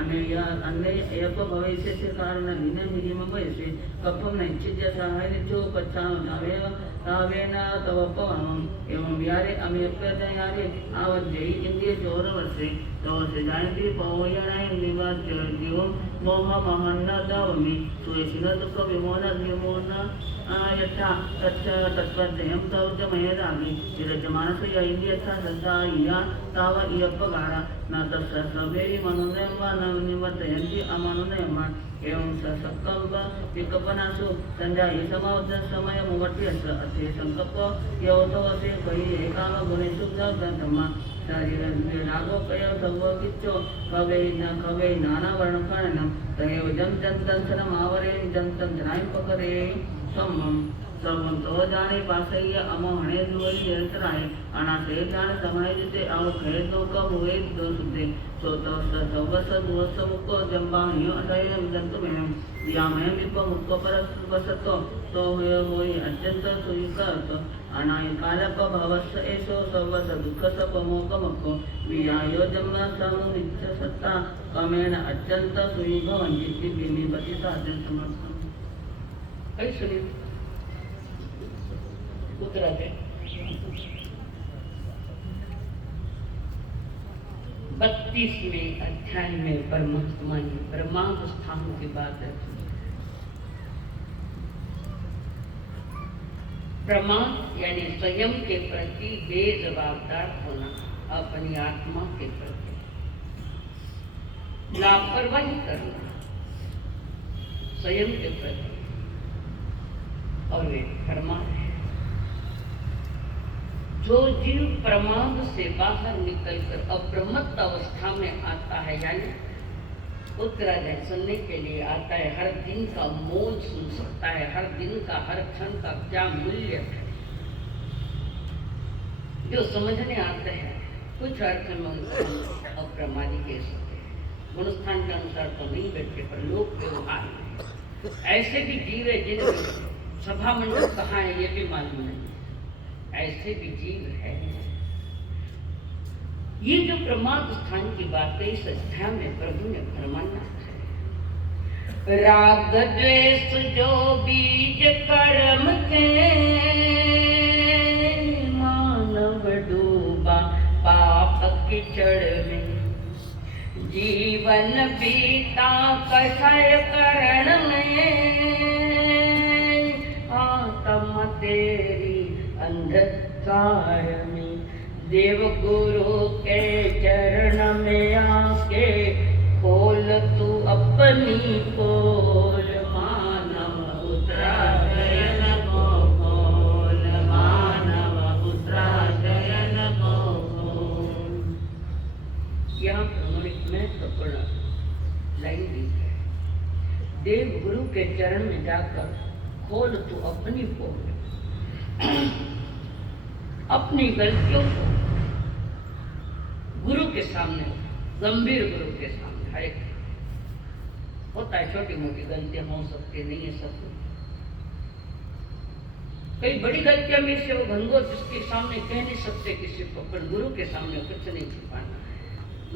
अन्य यप भविष्यस्य कारणेन नियमभयसे कपं नैच्छिद्य सहायनित्यो पच्छामनावेव तावेन तव पवनम् एवं विहारे अमेप्यदयारे आवजै इन्द्रिय चोरवर्षे तवसे जायन्ति पवयनाय निवाच्य जीवं मोहमहन्नदावमि सुयशिन दुःख विमोन यथा तत्त्वज्ञं तव च मयदामि विरजमानस्य इन्द्रियथा श्रद्धा इया ताव इयप्पगारा न तस्य सर्वेहि मनोनयं वा न निवर्तयन्ति अमनोनयम् एवं सत्कल्प विकल्पनासु संजायि समयमुवर्त्यस्य अथे संकल्प यवतवसे कहि एकामगुणेषु धम्मा रागोपय सर्वकिच्चो कवै नानावर्णकारणं तयेव जं जन्तंसनमावरे जन्तं जनायं पकरे सम्मम् सब तो जाने पासे ये अमोहणे दुई जतराए आना से जाने समय जिते आओ खे तो कब हुए दो सुते तो सबस दुवस मुको जंबा हियो अडय जंतु में या में विप मुको पर वसतो तो होय अत्यंत सुयुका तो अनाय कालप भवस एसो सर्वस दुःख सप मोकमको वियायो जन्म समुनिच्छ सत्ता कमेन अत्यंत सुयुग वंचिति बिनिपति साधन समर्थन कई सुनिए उत्तरा दे 32वें अध्याय में परमात्मा ने परमात्म स्थान की बात रखी। प्रमाद यानी स्वयं के प्रति बेजवाबदार होना, अपनी आत्मा के प्रति लापरवाही करना स्वयं के प्रति, और वे प्रमाद है। जो जीव प्रमाद से बाहर निकलकर अप्रमत्त अवस्था में आता है, यानी उत्तराध्याय सुनने के लिए आता है, हर दिन का मोल सुन सकता है, हर दिन का हर क्षण का क्या मूल्य है, जो समझने आते हैं कुछ अर्थ में उनको अप्रमादी कह सकते हैं। गुणस्थान के अनुसार तो नहीं बैठे, पर लोग व्यवहार ऐसे भी जीव है जिनके सभा मंडल कहाँ है ये भी मालूम नहीं, ऐसे भी जीव है। ये जो प्रमाद स्थान की बात है, इस अध्याय में प्रभु ने फरमाना है, राग द्वेष जो बीज कर्म के, मानव डूबा पाप कीचड़ में, जीवन बीता कषय करण में, आत्मा तेरी अंधकार में, देव गुरु के चरण में आके खोल तू अपनी पोल, मानव उत्तरायण को खोल, मानव उत्तरायण को खोल। यहाँ उन्होंने महत्वपूर्ण लाइन दी है, देव गुरु के चरण में जाकर खोल तू अपनी पोल, अपनी गलतियों को गुरु के सामने, गंभीर गुरु के सामने, हर एक होता है, छोटी मोटी गलतियां हो सकती नहीं है सब, कई बड़ी गलतियां में से वो घनघोर जिसके सामने कह नहीं सकते किसी को, पर गुरु के सामने कुछ नहीं छुपाना है,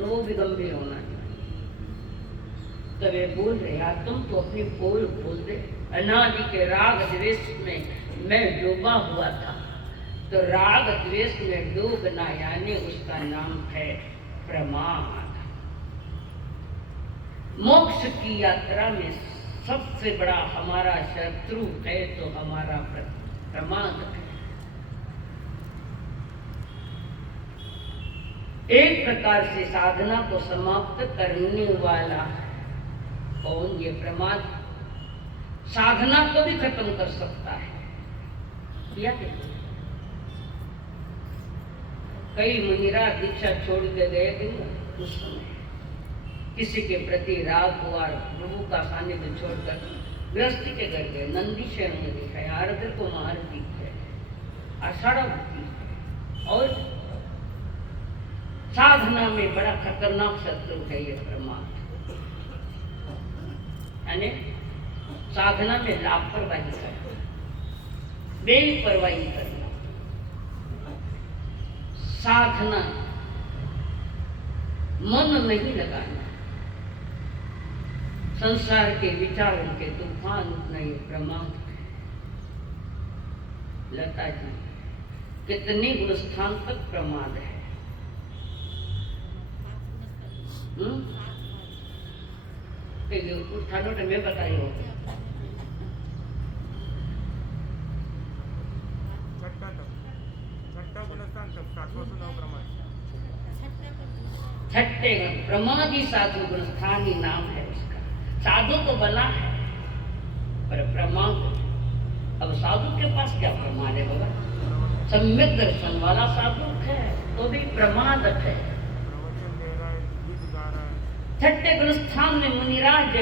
वो भी गंभीर होना चाहिए। तब वे बोल रहे यार तुम तो अपनी पोल खोल दे, अनादि के राग द्वेष में मैं डूबा हुआ था, तो राग द्वेष में डूबना यानी उसका नाम है प्रमाद। मोक्ष की यात्रा में सबसे बड़ा हमारा शत्रु है तो हमारा प्रमाद है। एक प्रकार से साधना को समाप्त करने वाला कौन? ये प्रमाद साधना को भी खत्म कर सकता है। या कई मुनिरा दीक्षा छोड़ के गए थे उस समय, किसी के प्रति राग हुआ, प्रभु का सानिध्य छोड़कर गृहस्थी के घर गए, नंदी शहर में दिखाए, आरद्र को मार दिखे, आषाढ़ा दिखे, और साधना में बड़ा खतरनाक शत्रु है ये प्रमाद, यानी साधना में लापरवाही करना, बेपरवाही करना, साधना मन नहीं लगाना, संसार के विचारों के तूफान नहीं प्रमाद। लता जी कितने गुणस्थान तक प्रमाद है, उत्थानों ने मैं बताई हो। छठे प्रमादी साधु गुणस्थान ही नाम है उसका। साधु तो बना है पर प्रमाद, अब साधु के पास क्या प्रमाद है बाबा? सम्यक दर्शन वाला साधु है तो भी प्रमाद है। छठे गुणस्थान में मुनिराज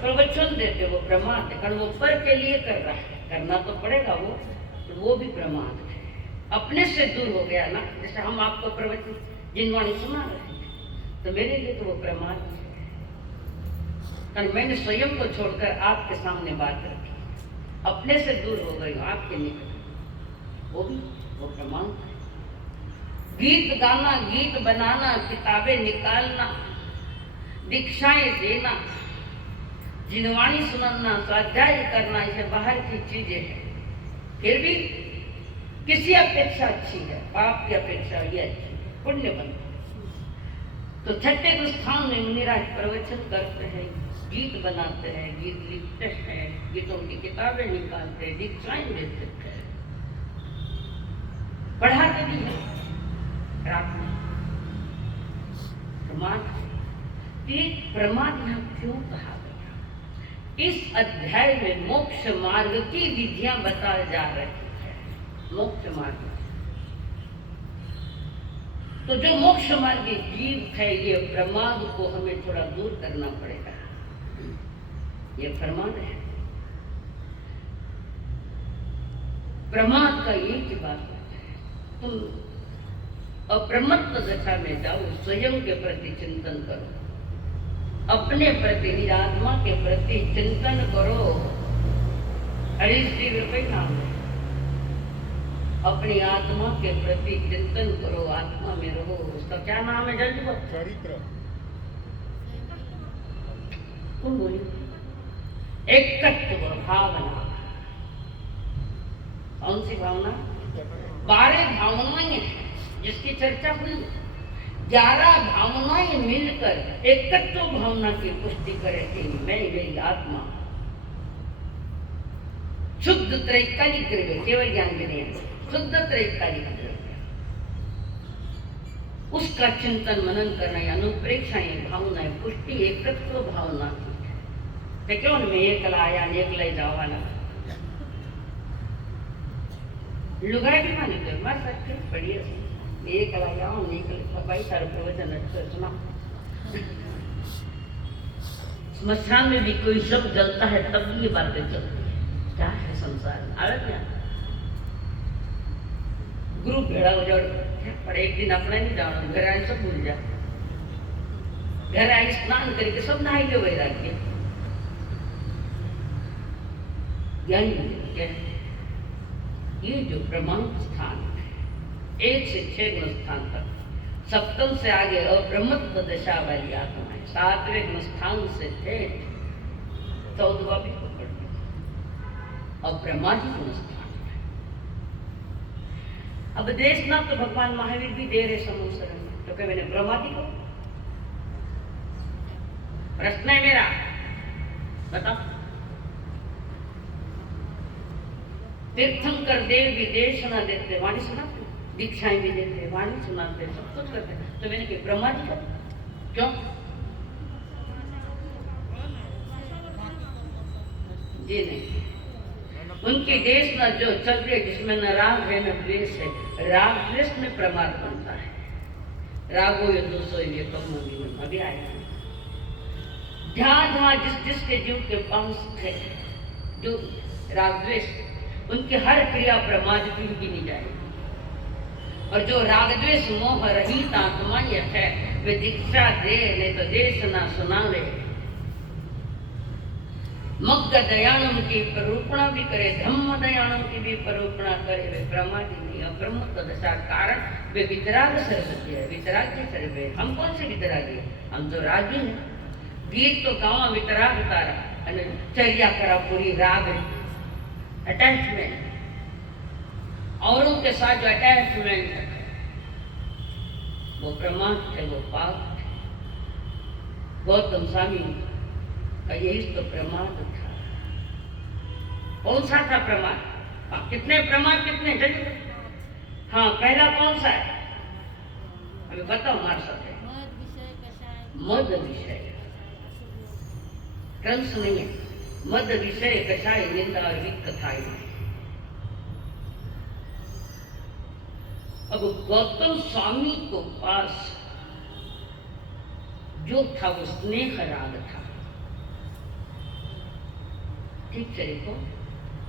प्रवचन देते वो प्रमाद है, कारण वो पर के लिए कर रहा है, करना तो पड़ेगा वो भी प्रमाद है। अपने से दूर हो गया ना, जैसे हम आपको प्रवचन जिनवाणी सुना रहे हैं, तो मेरे लिए तो वो प्रमाद है, कारण मैंने स्वयं को छोड़कर आपके सामने बात रखी, अपने से दूर हो गई आपके निकट, वो प्रमाण है। गीत गाना, गीत बनाना, किताबें निकालना, दीक्षाएं देना, जिनवाणी सुनाना, स्वाध्याय करना, ये बाहर की चीजें हैं। फिर भी किसी अपेक्षा अच्छी है, पाप की अपेक्षा ये अच्छी है, पुण्य बनता है। तो छठे स्थान में मुनिराज प्रवचन करते हैं, गीत बनाते हैं, गीत लिखते हैं, गीतों की किताबें निकालते हैं, दीक्षाएं देते हैं, पढ़ाते भी हैं रात में। प्रमाद, प्रमाद यहाँ क्यों कहा गया? इस अध्याय में मोक्ष मार्ग की विधियां बताई जा रही है। मोक्ष मार्ग, तो जो मोक्ष मार्ग जीव है, ये प्रमाद को हमें थोड़ा दूर करना पड़ेगा। ये प्रमाद है। प्रमाद का एक ही बात है, तुम अप्रमत्त दशा में जाओ, स्वयं के प्रति चिंतन करो, अपने प्रति, निज आत्मा के प्रति चिंतन करो। हरीश जी रुपये नाम है, अपनी आत्मा के प्रति चिंतन करो, आत्मा में रहो। उसका क्या नाम है? जल्दी बोलो। चरित्र। कौन बोली? एकत्व भावना। कौन सी भावना? 12 भावनाएं हैं जिसकी चर्चा हुई। 11 भावनाएं मिलकर एकत्व भावना की पुष्टि करेगी। मैं मेरी आत्मा शुद्ध त्रैकालिक द्रव्य, केवल ज्ञान भी नहीं है, शुद्ध त्रैकालिक द्रव्य, उसका चिंतन मनन करना, अनुप्रेक्षाएं, भावनाएं, पुष्टि एकत्व भावना की है। क्यों मैं एकला आया, एकला जावाना लुगाई भी मानी तो मार सकते बढ़िया से एक लाया हूँ, निकल भाई सारे प्रवचन अच्छा सुना। स्मशान में भी कोई शब्द जलता है तब ये बातें चलती है। क्या है संसार में? आलत क्या गुरु भेड़ा हो जाओ, पर एक दिन अपना नहीं जाओ, घर आए सब भूल जा, घर आए स्नान करके सब नहाई के वैराग्य ज्ञान। ये जो ब्रह्मांड स्थान है, 1 से 6 गुण स्थान तक, सप्तम से आगे अब्रह्मत्व दशा वाली आत्मा है, 7वें गुण स्थान से ठेठ 14वां भी पकड़ अब्रह्मादि गुण स्थान है। अब देशना तो भगवान महावीर भी दे रहे समूसरण में, तो क्या मैंने ब्रह्मादि को प्रश्न है मेरा, बताओ। तीर्थंकर देव भी देशना देते, वाणी सुनाते, दीक्षाएं भी देते, वाणी सुनाते, सब कुछ करते, तो मैंने कि ब्रह्मादि को क्यों? जी नहीं, उनके देश में जो चल रहे, जिसमें न राग है न द्वेष है, राग द्वेष में प्रमाद बनता है। रागो ये 200 ये कम होगी, अभी आएगा। जहाँ जिसके जीव के पास थे जो राग द्वेष, उनकी हर क्रिया प्रमाद की गिनी जाएगी। और जो राग द्वेष मोह रहित आत्मा ये है, वे दीक्षा दे नहीं तो देश ना सुनावे, मग्ग दयाणम की परूपणा भी करे, धम्म दयाणम की भी परूपणा करे, वे प्रमादी नहीं। अब्रह्मत्व दशा कारण वे वितराग सर्वज्ञ है, वितराग्य सर्वे। हम कौन से वितरागी? हम तो रागी हैं। गीत तो गावा वितराग तारा, चर्या करा पूरी राग, अटैचमेंट, औरों के साथ जो अटैचमेंट है वो प्रमाद है, वो पाप है। गौतम स्वामी का यही तो प्रमाद था। कौन सा था प्रमाद? कितने प्रमाद, कितने जल्दी? हाँ, पहला कौन सा है हमें बताओ हमारे साथ? मद विषय, क्रंश नहीं है। मद विषय कषाय निंदा और कथाएं। अब गौतम स्वामी को पास जो था वो स्नेह राग था। ठीक से देखो,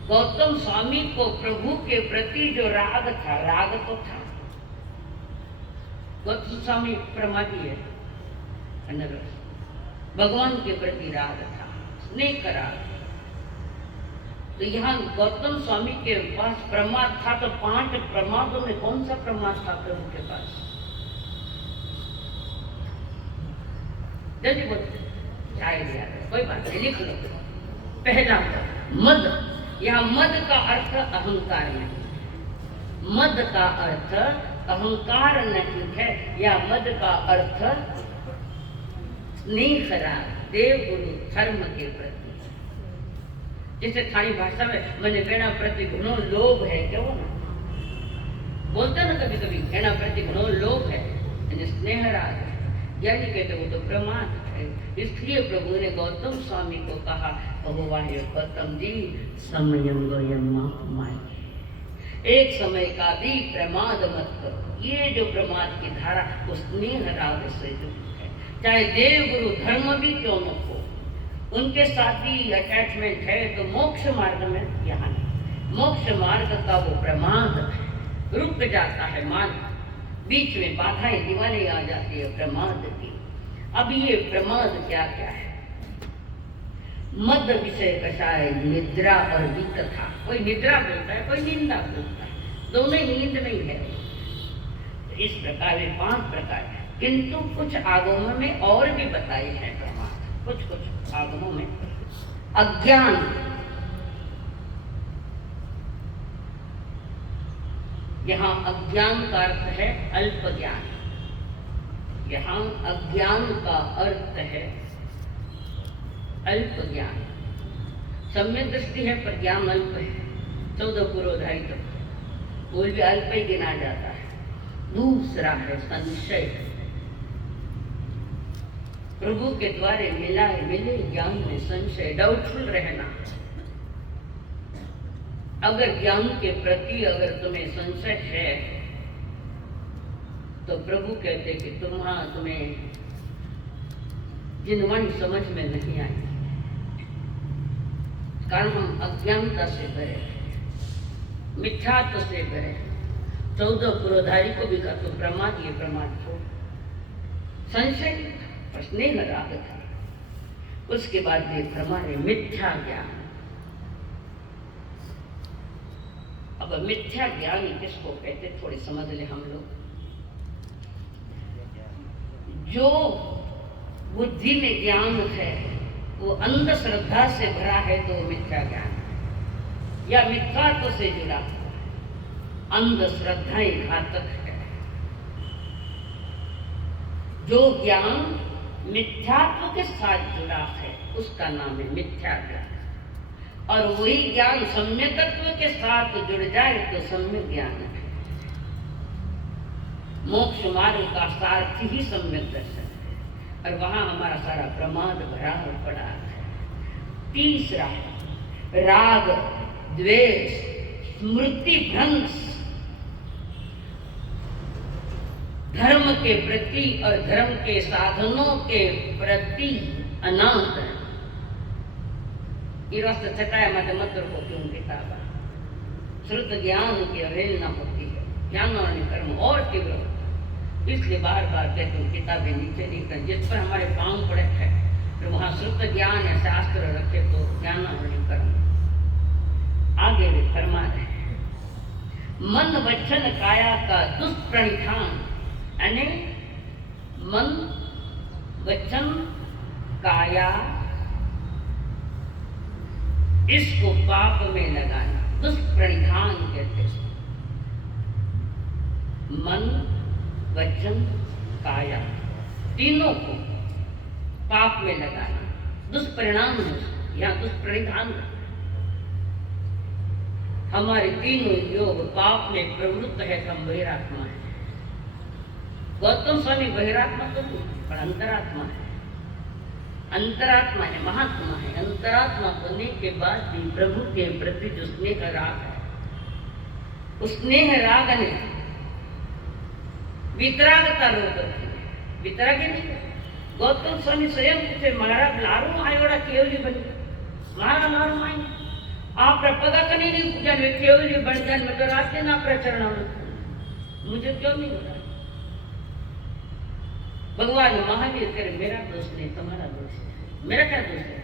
गौतम स्वामी को प्रभु के प्रति जो राग था, राग तो था, गौतम स्वामी प्रमादी है, भगवान के प्रति राग था, स्नेह का राग। तो यहाँ गौतम स्वामी के पास प्रमाद था, तो 5 प्रमादों में कौन सा प्रमाद था प्रभु के पास? जल्दी बोलते, शायद याद है, कोई बात नहीं, लिख लो। पहला मद, यहाँ मद का अर्थ अहंकार नहीं, मद का अर्थ अहंकार नहीं है, या मद का अर्थ स्नेह राग, देव गुरु धर्म के प्रति। जैसे थानी भाषा में मैंने गणा प्रति गुणों लोभ है, क्या वो ना बोलते ना कभी कभी, गणा प्रति गुणों लोभ है, स्नेह राग है, यानी कहते वो तो प्रमाद है। इसलिए प्रभु ने गौतम स्वामी को कहा, भगवान गौतम जी समयम माए, एक समय का भी प्रमाद मत करो। ये जो प्रमाद की धारा वो स्नेह राग से जुड़ी है, चाहे देव गुरु धर्म भी क्यों न हो, उनके साथ भी अटैचमेंट है, तो मोक्ष मार्ग में यहाँ नहीं, मोक्ष मार्ग का वो प्रमाद रुक जाता है, मान बीच में बाधाएं दीवारें आ जाती है प्रमाद की। अब ये प्रमाद क्या क्या है? मद विषय कषाय, निद्रा और वितथा। कोई निद्रा बोलता है, कोई निंदा बोलता है, दोनों नींद नहीं है। इस प्रकार वे 5 प्रकार है, किंतु कुछ आगमों में और भी बताए हैं प्रमाद, कुछ आगमों में। अज्ञान, यहाँ अज्ञान का अर्थ है अल्प ज्ञान, यहाँ अज्ञान का अर्थ है अल्प ज्ञान। सम्यक दृष्टि है पर ज्ञान अल्प है, 14 पुरोधारी तक कोई भी अल्प ही गिना जाता है। दूसरा है संशय, प्रभु के द्वारे मिले ज्ञान में संशय, डाउटफुल रहना। अगर ज्ञान के प्रति अगर तुम्हें संशय है तो प्रभु कहते कि तुम्हें जिनवाणी समझ में नहीं आई, कारण हम अज्ञानता से भरे, मिथ्यात्व से भरे। 14 पुरोधारी को भी कहा तो प्रमाद, ये प्रमाद छोड़, संशय पर स्नेह राग था। उसके बाद ये हमारे मिथ्या ज्ञान। अब मिथ्या ज्ञान किसको कहते, थोड़ी समझ ले हम लोग। जो बुद्धि में ज्ञान है वो अंधश्रद्धा से भरा है तो मिथ्या ज्ञान है, या मिथ्यात्व से जुड़ा हुआ है, अंधश्रद्धाएं घातक है। जो ज्ञान मिथ्यात्व के साथ जुड़ा है उसका नाम है मिथ्या ज्ञान, और वही ज्ञान सम्यकत्व के साथ जुड़ जाए तो सम्यक ज्ञान है। मोक्ष मार्ग का सारथी ही सम्यक दर्शन है, और वहां हमारा सारा प्रमाद भरा पड़ा है। तीसरा राग, द्वेष, स्मृति भ्रंश, धर्म के प्रति और धर्म के साधनों के प्रति अनादर। ये रास्ता चटाया मत रखो क्यों किताबा, श्रुत ज्ञान की अवहेलना होती है, ज्ञान और कर्म और तीव्र होता है। इसलिए बार बार कहते हूँ किताबें नीचे नहीं कर, जिस पर हमारे पांव पड़े है फिर वहां श्रुत ज्ञान या शास्त्र रखे तो ज्ञान और कर्म। आगे भी फरमा रहे हैं, मन वचन काया का दुष्प्रणिधान, यानी मन वचन काया इसको पाप में लगाना दुष्प्रणिधान कहते हैं। मन वचन काया तीनों को पाप में लगाना दुष्परिणाम है, यहाँ दुष्प्रणिधान। हमारे तीनों योग पाप में प्रवृत्त है, हम बहिरात्मा है। गौतम स्वामी बहिरात्मा तो नहीं पर अंतरात्मा है, अंतरात्मा है, महात्मा है। अंतरात्मा होने के बाद भी प्रभु के प्रति जो स्नेह का राग है, उस स्नेह राग ने वितरागता रोक रखी है, वितरागी नहीं। गौतम स्वामी स्वयं पूछे, महाराज लारू आयोड़ा केवली बनी, महाराज लारू आई आप पगा कहीं नहीं पूजन में केवली बन में तो रात ना प्रचरण मुझे क्यों नहीं हो रहा? भगवान महावीर करे मेरा दोष नहीं तुम्हारा दोष है। मेरा क्या दोष है?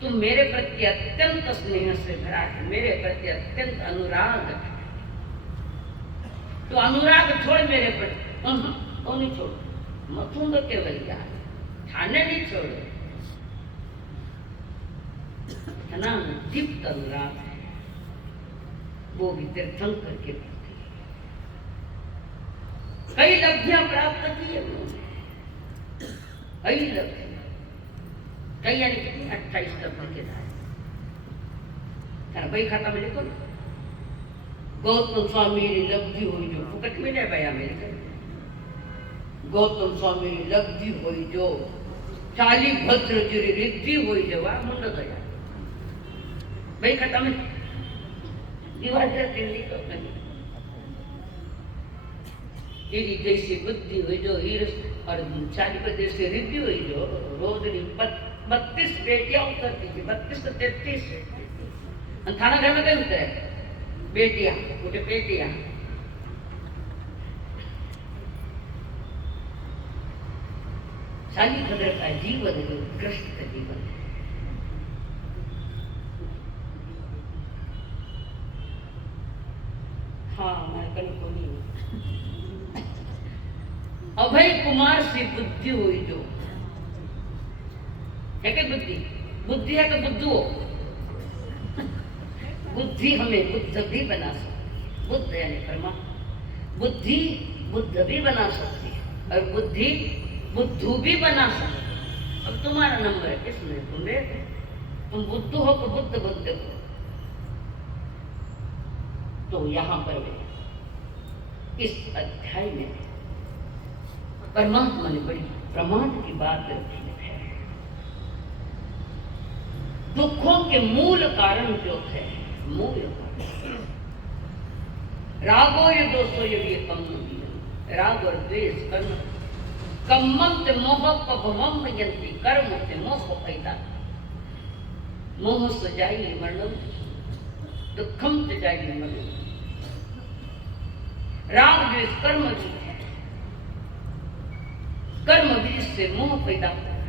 तुम मेरे प्रति अत्यंत स्नेह से भरा है, मेरे प्रति अत्यंत अनुराग है। तो अनुराग छोड़ मेरे प्रति वो नहीं छोड़ मथुंग केवल क्या थाने नहीं छोड़ो ना दीप्त अनुराग है वो भी तीर्थंकर के प्रति। कई लब्धियां प्राप्त की है उन्होंने, कई लब्धियां, कई यानी कितनी 28 लब्धि के साथ भाई खाता में लिखो ना गौतम स्वामी लब्धि हुई जो फुकट मिले भैया मेरे घर गौतम स्वामी लब्धि हुई जो चाली भद्र जुरी रिद्धि हुई जो वाह मुंड गया भाई खाता में दीवार दिल्ली तो नहीं तेरी जैसी बुद्धि हुई जो हीर और चाली भद्र से रिद्धि हुई जो रोजनी 32 बेटियां उतरती थी 32 से 33 थाना घर में कहीं उतरे बेटियां उठे बेटियां चाली भद्र का जीवन है उत्कृष्ट का जीवन है। हाँ मैं कल को नहीं अभय कुमार से बुद्धि हुई जो है क्या बुद्धि है तो बुद्धू हो बुद्धि हमें बुद्ध भी बना सकती बुद्ध यानी परमात्मा बुद्धि बुद्ध भी बना सकती है और बुद्धि बुद्धू भी बना सकती है। अब तुम्हारा नंबर है किसमें तुम बुद्ध हो तो बुद्ध बुद्ध हो। तो यहाँ पर इस अध्याय में परमात्मा ने बड़ी प्रमाद की बात रखी है। दुखों के मूल कारण जो है मूल कारण रागो ये दोस्तों ये कम राग और द्वेष कर्म कम्मम ते मोह पभमम यंती कर्म ते मोह पैदा मोह सजाई मरणम दुखम ते जाई मरणम राग द्वेष कर्म भी है कर्म भी इससे मोह पैदा होता है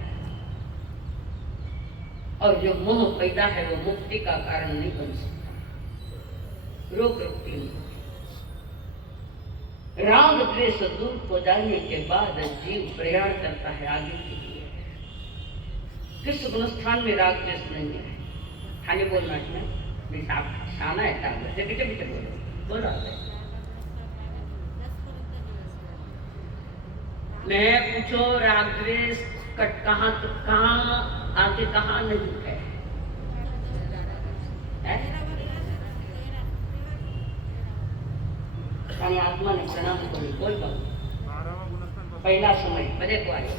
और जो मोह पैदा है वो मुक्ति का कारण नहीं बन सकता रोक रुकती नहीं। राग द्वेष दूर हो जाने के बाद जीव प्रयाण करता है आगे के लिए। किस गुणस्थान में राग द्वेष नहीं है खाने बोलना है शाना है टांग से पीछे पीछे बोल रहा है। मैं पूछो राग द्वेष कट कहाँ तो कहाँ आगे कहाँ नहीं है, आत्मा ने प्रणाम करी बोल पहला समय बजे को आए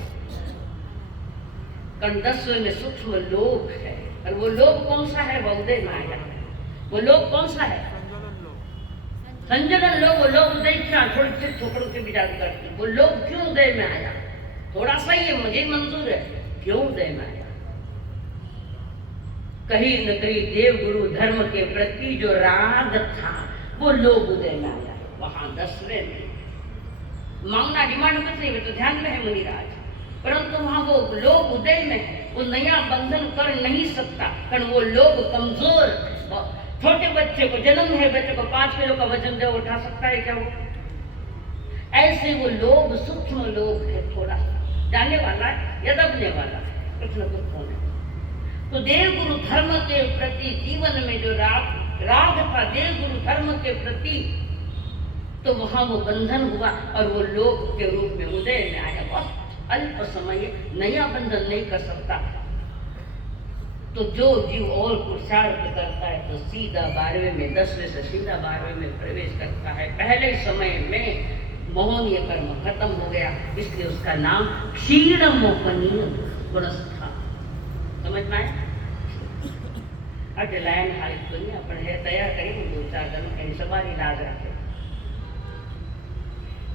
कंदस्व में सूक्ष्म लोभ है और वो लोभ कौन सा है बहुदय माया वो लोभ कौन सा है संजलन लोग वो लोग उदय क्या थोड़ी सी ठोकरों के विचार करते वो लोग क्यों उदय में आया थोड़ा सा ही मुझे मंजूर है क्यों उदय में आया। कहीं न कहीं देव गुरु धर्म के प्रति जो राग था वो लोग उदय में आया वहां 10वें में मांगना डिमांड कुछ नहीं तो ध्यान में है मुनिराज परंतु वहां वो लोग उदय में है वो नया बंधन कर नहीं सकता कारण वो लोग कमजोर छोटे बच्चे को जन्म है बच्चे को 5 किलो का वजन दे उठा सकता है क्या वो ऐसे वो लोग सूक्ष्म लोग है थोड़ा जाने वाला या दबने वाला है कुछ न कुछ होने। तो देव गुरु धर्म के प्रति जीवन में जो राग था देव गुरु धर्म के प्रति तो वहां वो बंधन हुआ और वो लोग के रूप में उदय में आया बहुत अल्प समय नया बंधन नहीं कर सकता। तो जो जीव और पुरुषार्थ करता है तो सीधा 12वें में 10वें से सीधा 12वें में प्रवेश करता है। पहले समय में मोहनीय कर्म खत्म हो गया इसलिए उसका नाम क्षीण मोहनीय गुणस्था समझ में आए। अट लाइन हाल दुनिया पर है तैयार करेंगे 2-4 दिन कहीं सवारी लाज रखे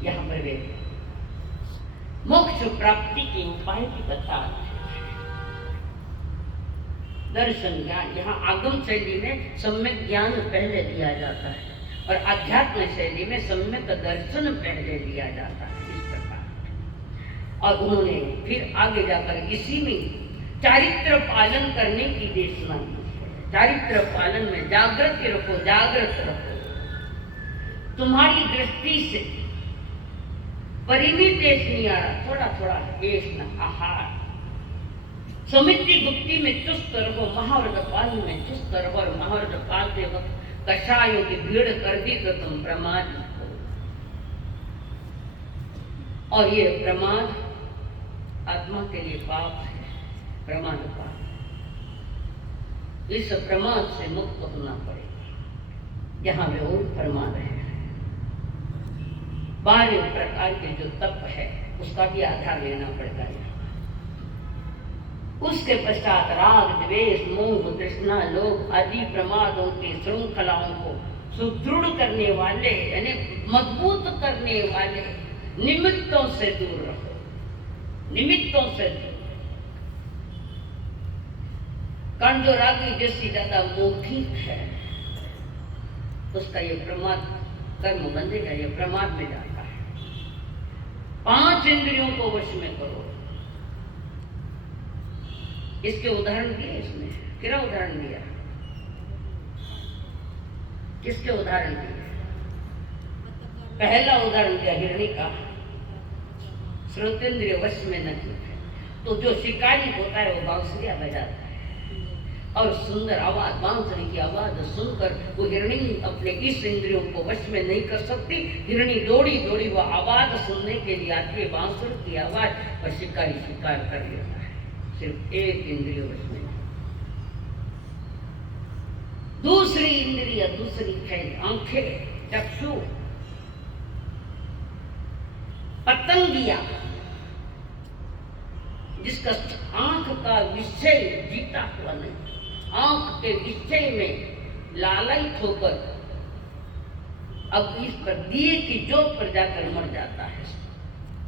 यहाँ पर वे मोक्ष प्राप्ति के उपाय की बता दर्शन ज्ञान। यहाँ आगम शैली में सम्यक ज्ञान पहले दिया जाता है और आध्यात्म शैली में सम्यक दर्शन पहले दिया जाता है, इस प्रकार। और उन्होंने फिर आगे जाकर इसी में चारित्र पालन करने की देशना की। चारित्र पालन में जागृत रखो, जागृत रखो। तुम्हारी दृष्टि से परिमित देश नहीं आ रहा, थोड़ा थोड़ा देश न आहार। समिति गुप्ती में चुस्त रहो, महाव्रत पालन में चुस्त रहो। और महाव्रत पालते वक्त कषायों की भीड़ कर दी तो तुम प्रमाद हो। और ये प्रमाद आत्मा के लिए पाप है, प्रमाद पाप। इस प्रमाद से मुक्त होना पड़ेगा। यहाँ वे और प्रमाद है। 12 प्रकार के जो तप है उसका भी आधार लेना पड़ता है। उसके पश्चात राग, द्वेष, मोह, तृष्णा, लोभ आदि प्रमादों की श्रृंखलाओं को सुदृढ़ करने वाले यानी मजबूत करने वाले निमित्तों से दूर रहो, निमित्तों से दूर। कारण जो रागी जैसी ज्यादा मौखिक है उसका ये प्रमाद कर्म बंधेगा, ये प्रमाद में जाता है। 5 इंद्रियों को वश में करो। इसके उदाहरण दिए इसमें, क्या उदाहरण दिया, किसके उदाहरण दिए? पहला उदाहरण दिया हिरणी का, श्रोतेंद्रिय वश में नहीं है। तो जो शिकारी होता है वो बांसुरिया बजाता है और सुंदर आवाज, बांसुरी की आवाज सुनकर वो हिरणी अपने इस इंद्रियों को वश में नहीं कर सकती। हिरणी दौड़ी दौड़ी वो आवाज सुनने के लिए आती है, बांसुरी की आवाज, और शिकारी शिकार कर लेता है, सिर्फ एक इंद्रिय वश में। दूसरी इंद्रिय, दूसरी है आंखें, चक्षु, पतंगिया, जिसका आंख का विषय जीता हुआ नहीं, आंख के विषय में लालयित होकर अब इस पर दिए की जोत पर जाकर मर जाता है,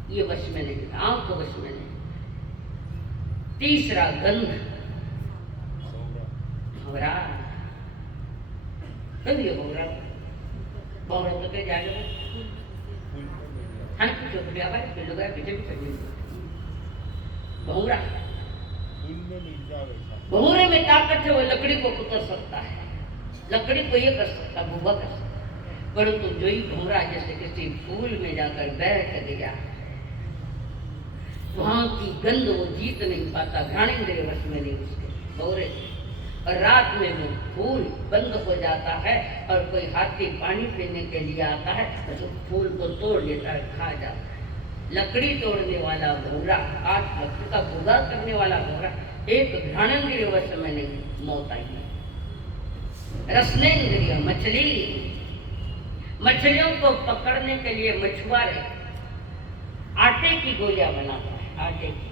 ये वश में नहीं, आंख वश में नहीं। तीसरा गंध, भौरा, कभी भौरा भौरा तो क्या जाएगा, हाँ कुछ पीछे भी चलिए। भौरा, भौरे में ताकत है, वो लकड़ी को कुतर सकता है, लकड़ी को ये कर सकता, भूबा कर सकता। परंतु जो ही भौरा जैसे किसी फूल में जाकर बैठ गया, वहां की गंध वो जीत नहीं पाता, घ्राणेंद्रिय वश में नहीं उसके भौरे। और रात में वो फूल बंद हो जाता है और कोई हाथी पानी पीने के लिए आता है तो फूल को तोड़ लेता है, खा जाता है। लकड़ी तोड़ने वाला भौरा, 8 लकड़ी का भूगा करने वाला भौरा, एक घ्राणेंद्रिय वश में नहीं, मौत आई है। रसनेंद्रिय, मछली, मछलियों को पकड़ने के लिए मछुआरे आटे की गोलियां बनाता है, आटे की,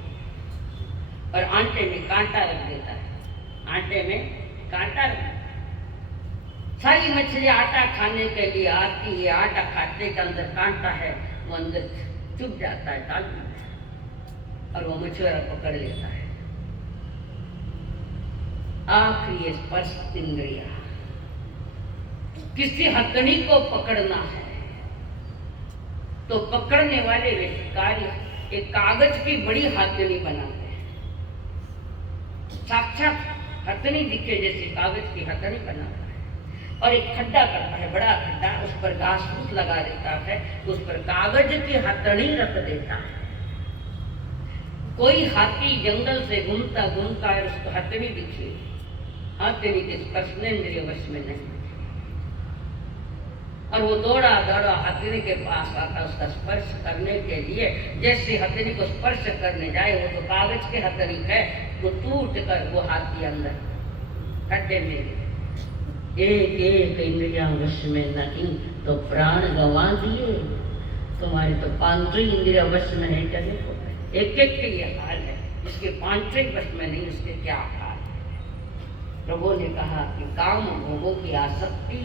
और आटे में कांटा रख देता है, आटे में कांटा रख। सारी मछली आटा खाने के लिए आती है, आटा खाने के अंदर कांटा है, वो अंदर चुप जाता है ताल में, और वो मछुआरा पकड़ लेता है। आखिरी स्पर्श इंद्रिय, किसी हथनी को पकड़ना है तो पकड़ने वाले वे शिकारी एक कागज की बड़ी हथनी बनाते हैं, साक्षात हथनी दिखे जैसे कागज की हथनी बनाता है, और एक खड्डा करता है, बड़ा खड्डा, उस पर घास फूस लगा देता है, उस पर कागज की हथनी रख देता है। कोई हाथी जंगल से घूमता घूमता है, उसको हथनी दिखी, हथनी के स्पर्शनेंद्रिय वश में नहीं, और वो दौड़ा दौड़ा हथनी के पास आता उसका स्पर्श करने के लिए। जैसे हथनी को स्पर्श करने जाए, वो तो कागज के हथनी है, वो टूट कर वो हाथी अंदर खड्डे में, एक एक इंद्रिया वश में नहीं तो प्राण गंवा दिए। तुम्हारे तो 5 इंद्रिया वश में नहीं, चले हो एक एक के ये हाल है, इसके 5 वश में नहीं, उसके क्या हाल है। प्रभु ने कहा कि काम भोगों की आसक्ति,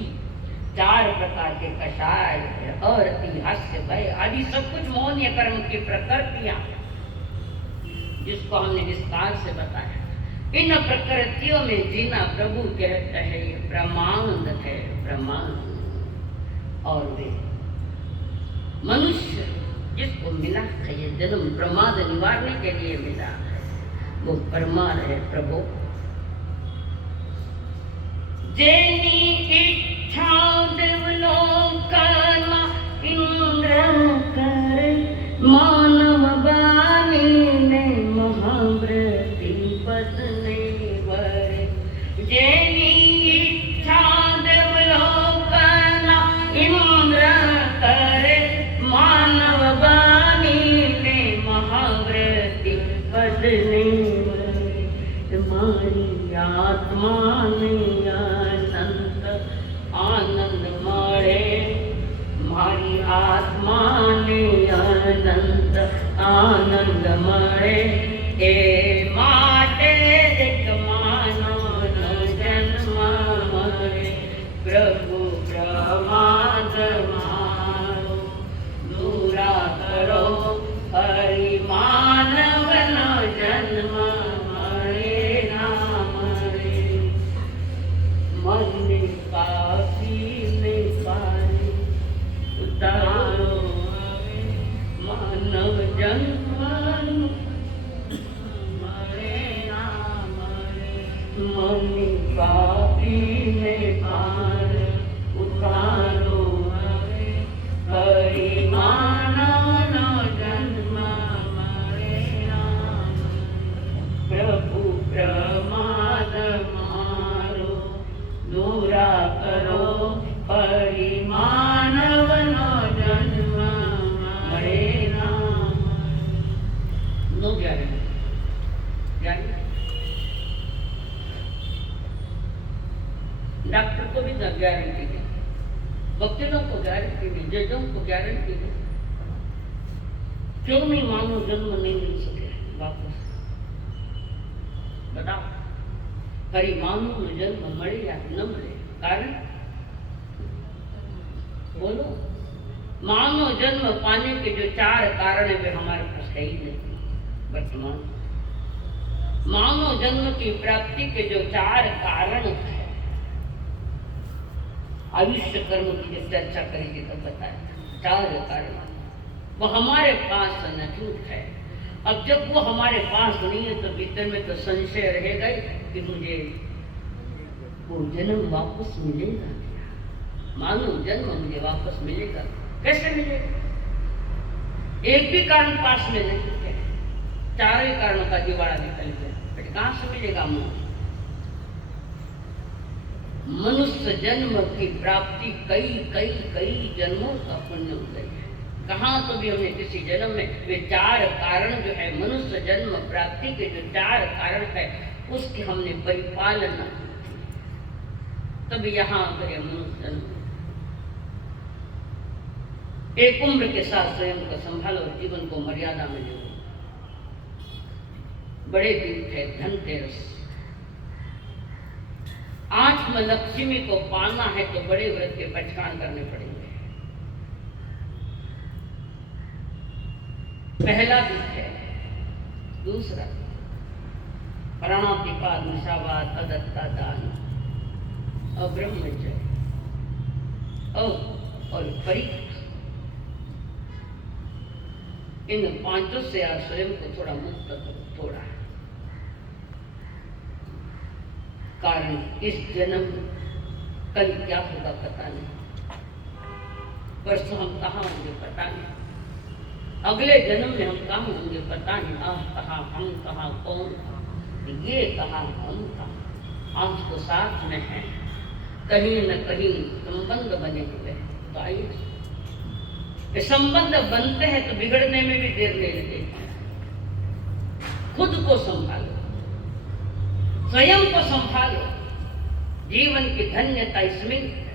4 प्रकार के कषाय और हास्य भय आदि सब कुछ मौन कर्म की प्रकृतियां, जिसको हमने विस्तार से बताया। इन प्रकृतियों में जीना प्रभु कहता है ये ब्रह्मांड है, ब्रह्मांड। और वे मनुष्य जिसको मिला है ये जन्म प्रमाद निवारने के लिए मिला है, वो परमार है प्रभु। जेनी इच्छा देवलोकना इंद्र करे, मानव बानी ने महाव्रती पद ने वरे। जेनी इच्छा देवलोकना इंद्र करे, मानव बानी ने महाव्रती पद ने वरे। तुम्हारी आत्मा ने अनंत आनंद मळे, मारी आत्मा ने अनंत आनंद मळे। ए माटे एक मानवनो जन्म मळे, प्रभु प्रमाद मारो दूरा करो, हरि मानवनो जन्म मळे ना मळे। मन पापी ने पारी उतारो, मानव जन्म मरे ना मरे। मन पापी ने पार उतारो, हरि मानव जन्म मरे ना मरे। प्रभु प्रमाद मारो दूरा करो, हरि मानव जन्म मरे ना मरे। नो गारंटी, डॉक्टर को भी गारंटी है, वकीलों को गारंटी है, जजों को गारंटी है। क्यों नहीं मानो जन्म नहीं मिल सके वापस? बताओ, हरि मानो जन्म मरे या न मरे? कारण बोलो। मानव जन्म पाने के जो 4 कारण है वे हमारे पास है ही नहीं वर्तमान। मानव जन्म की प्राप्ति के जो 4 कारण है, आयुष्य कर्म की जब चर्चा करेंगे तब बताया 4 कारण, वो हमारे पास नहीं है। अब जब वो हमारे पास नहीं है तो भीतर में तो संशय रहेगा ही कि मुझे वो जन्म वापस मिलेगा क्या? मानव जन्म मुझे वापस मिलेगा? कैसे मिलेगा? एक भी कारण पास में नहीं है, 4 ही कारणों का जुगाड़ निकल गया। फिर कहां से मिलेगा मुझे? मनुष्य जन्म की प्राप्ति कई जन्मों का पुण्य उदय है। कहाँ तो भी हमने किसी जन्म में वे 4 कारण जो है मनुष्य जन्म प्राप्ति के जो 4 कारण है उसकी हमने परिपालना की, तब यहाँ करे मनुष्य जन्म। एक उम्र के साथ स्वयं को संभालो, जीवन को मर्यादा में जो बड़े दिन थे धनतेरस। आत्म लक्ष्मी को पाना है तो बड़े व्रत के पचकान करने पड़ेंगे। पहला दिन है, दूसरा प्राणातिपात निशावात अदत्ता दान और ब्रह्मचर्य और परीक्षा, इन 5 से आप स्वयं को थोड़ा मुक्त करो, थोड़ा। कारण इस जन्म कल क्या होगा पता नहीं, परसों हम कहाँ होंगे पता नहीं, अगले जन्म में हम कहाँ होंगे पता नहीं। कहाँ हम, कहाँ कौन था, ये कहाँ हम था। आज तो साथ में है, कहीं न कहीं संबंध बने हुए हैं। तो आइए, संबंध बनते हैं तो बिगड़ने में भी देर नहीं लगेगी। खुद को संभालो, स्वयं को संभालो। जीवन की धन्यता इसमें है।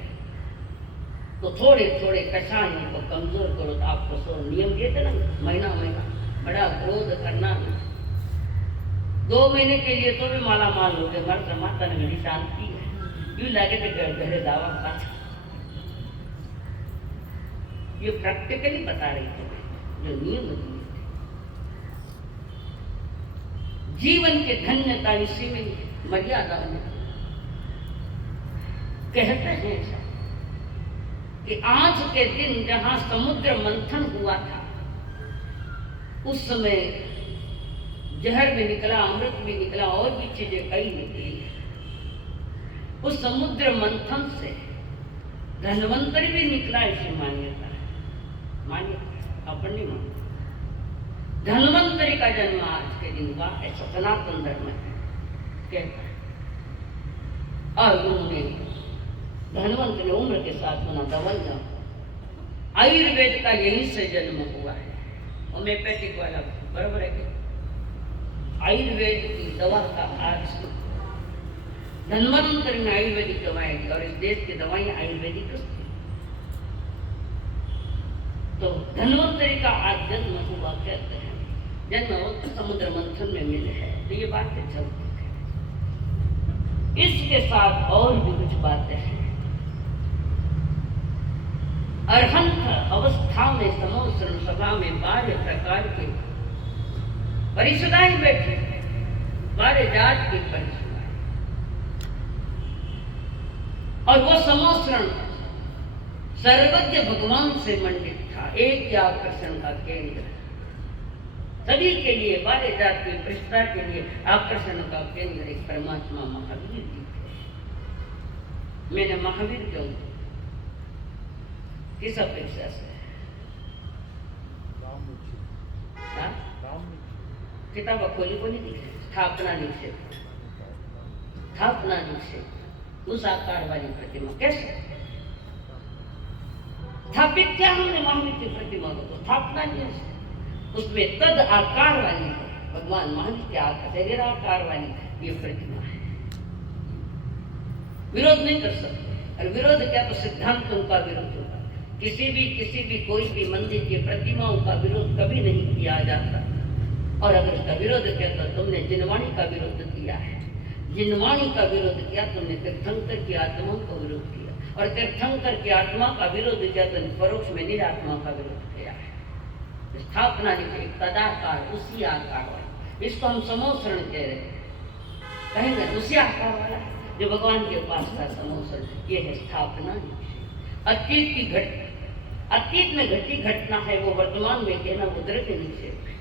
तो थोड़े थोड़े कषायों को कमजोर करो। तो आपको सो नियम दिए थे ना, महीना बड़ा क्रोध करना नहीं। 2 महीने के लिए तो भी माला माल हो गए, मर माता ने मेरी शांति है, यूं लगे थे घरे दावा पास। ये प्रैक्टिकली बता रही थी जो नियम दिए थे। जीवन की धन्यता इसी में है, मर्यादा में। कहते हैं ऐसा कि आज के दिन जहां समुद्र मंथन हुआ था, उस समय जहर भी निकला, अमृत भी निकला, और भी चीजें कई निकली। उस समुद्र मंथन से धन्वंतरी भी निकला, ऐसी मान्यता है। मान्यता अपन नहीं मानते। धन्वंतरी का जन्म आज के दिन हुआ, ऐसा सनातन धर्म है कहता है। और उन्होंने धनवंत ने उम्र के साथ बना दवाइयां, आयुर्वेद का यहीं से जन्म हुआ है। होम्योपैथिक वाला बराबर है कि आयुर्वेद की दवा का आज धन्वंतरी ने आयुर्वेदिक दवाएं दी, और इस देश की दवाएं आयुर्वेदिक थी। तो धन्वंतरी का आज जन्म हुआ कहते हैं। जन्म समुद्र मंथन में मिले है, तो ये बातें चलती है। इसके साथ और भी कुछ बातें हैं। अरहंत अवस्था में समोसरण सभा में 12 प्रकार के परिषदाएं बैठी, 12 जात की परिषदाएं, और वो समोसरण सर्वज्ञ भगवान से मंडित था, एक ही आकर्षण का केंद्र। सभी के लिए 12 जात की परिषदा के लिए आकर्षण का केंद्र एक परमात्मा महावीर जी थे। मैंने महावीर क्यों किस अपेक्षा से? किताब खोली को नहीं दिखे, स्थापना निक्षेप, स्थापना निक्षेप, उस आकार वाली प्रतिमा कैसे स्थापित किया हमने? महावीर की प्रतिमा को स्थापना नहीं, उसमें तद आकार वाली है, भगवान महावीर के आकार, शरीर आकार वाली ये प्रतिमा है। विरोध नहीं कर सकते, और विरोध क्या तो सिद्धांतों का विरोध होगा। किसी भी कोई भी मंदिर की प्रतिमाओं का विरोध कभी नहीं किया जाता। और अगर उसका विरोध किया तो तुमने जिनवाणी का विरोध किया है, जिनवाणी का विरोध किया तुमने तीर्थंकर की आत्माओं का विरोध किया, और तीर्थंकर की आत्मा का विरोध किया तो परोक्ष में निरात्मा का विरोध किया है। स्थापना नहीं, तदाकार, उसी आकार वाला, इसको हम समोसरण कह रहे हैं, कहेंगे उसी आकार वाला जो भगवान के पास का समोसरण, ये है स्थापना निक्षेप। अतीत की अतीत में घटी घटना है, वो वर्तमान में कहना वो द्रव्य निक्षेप है,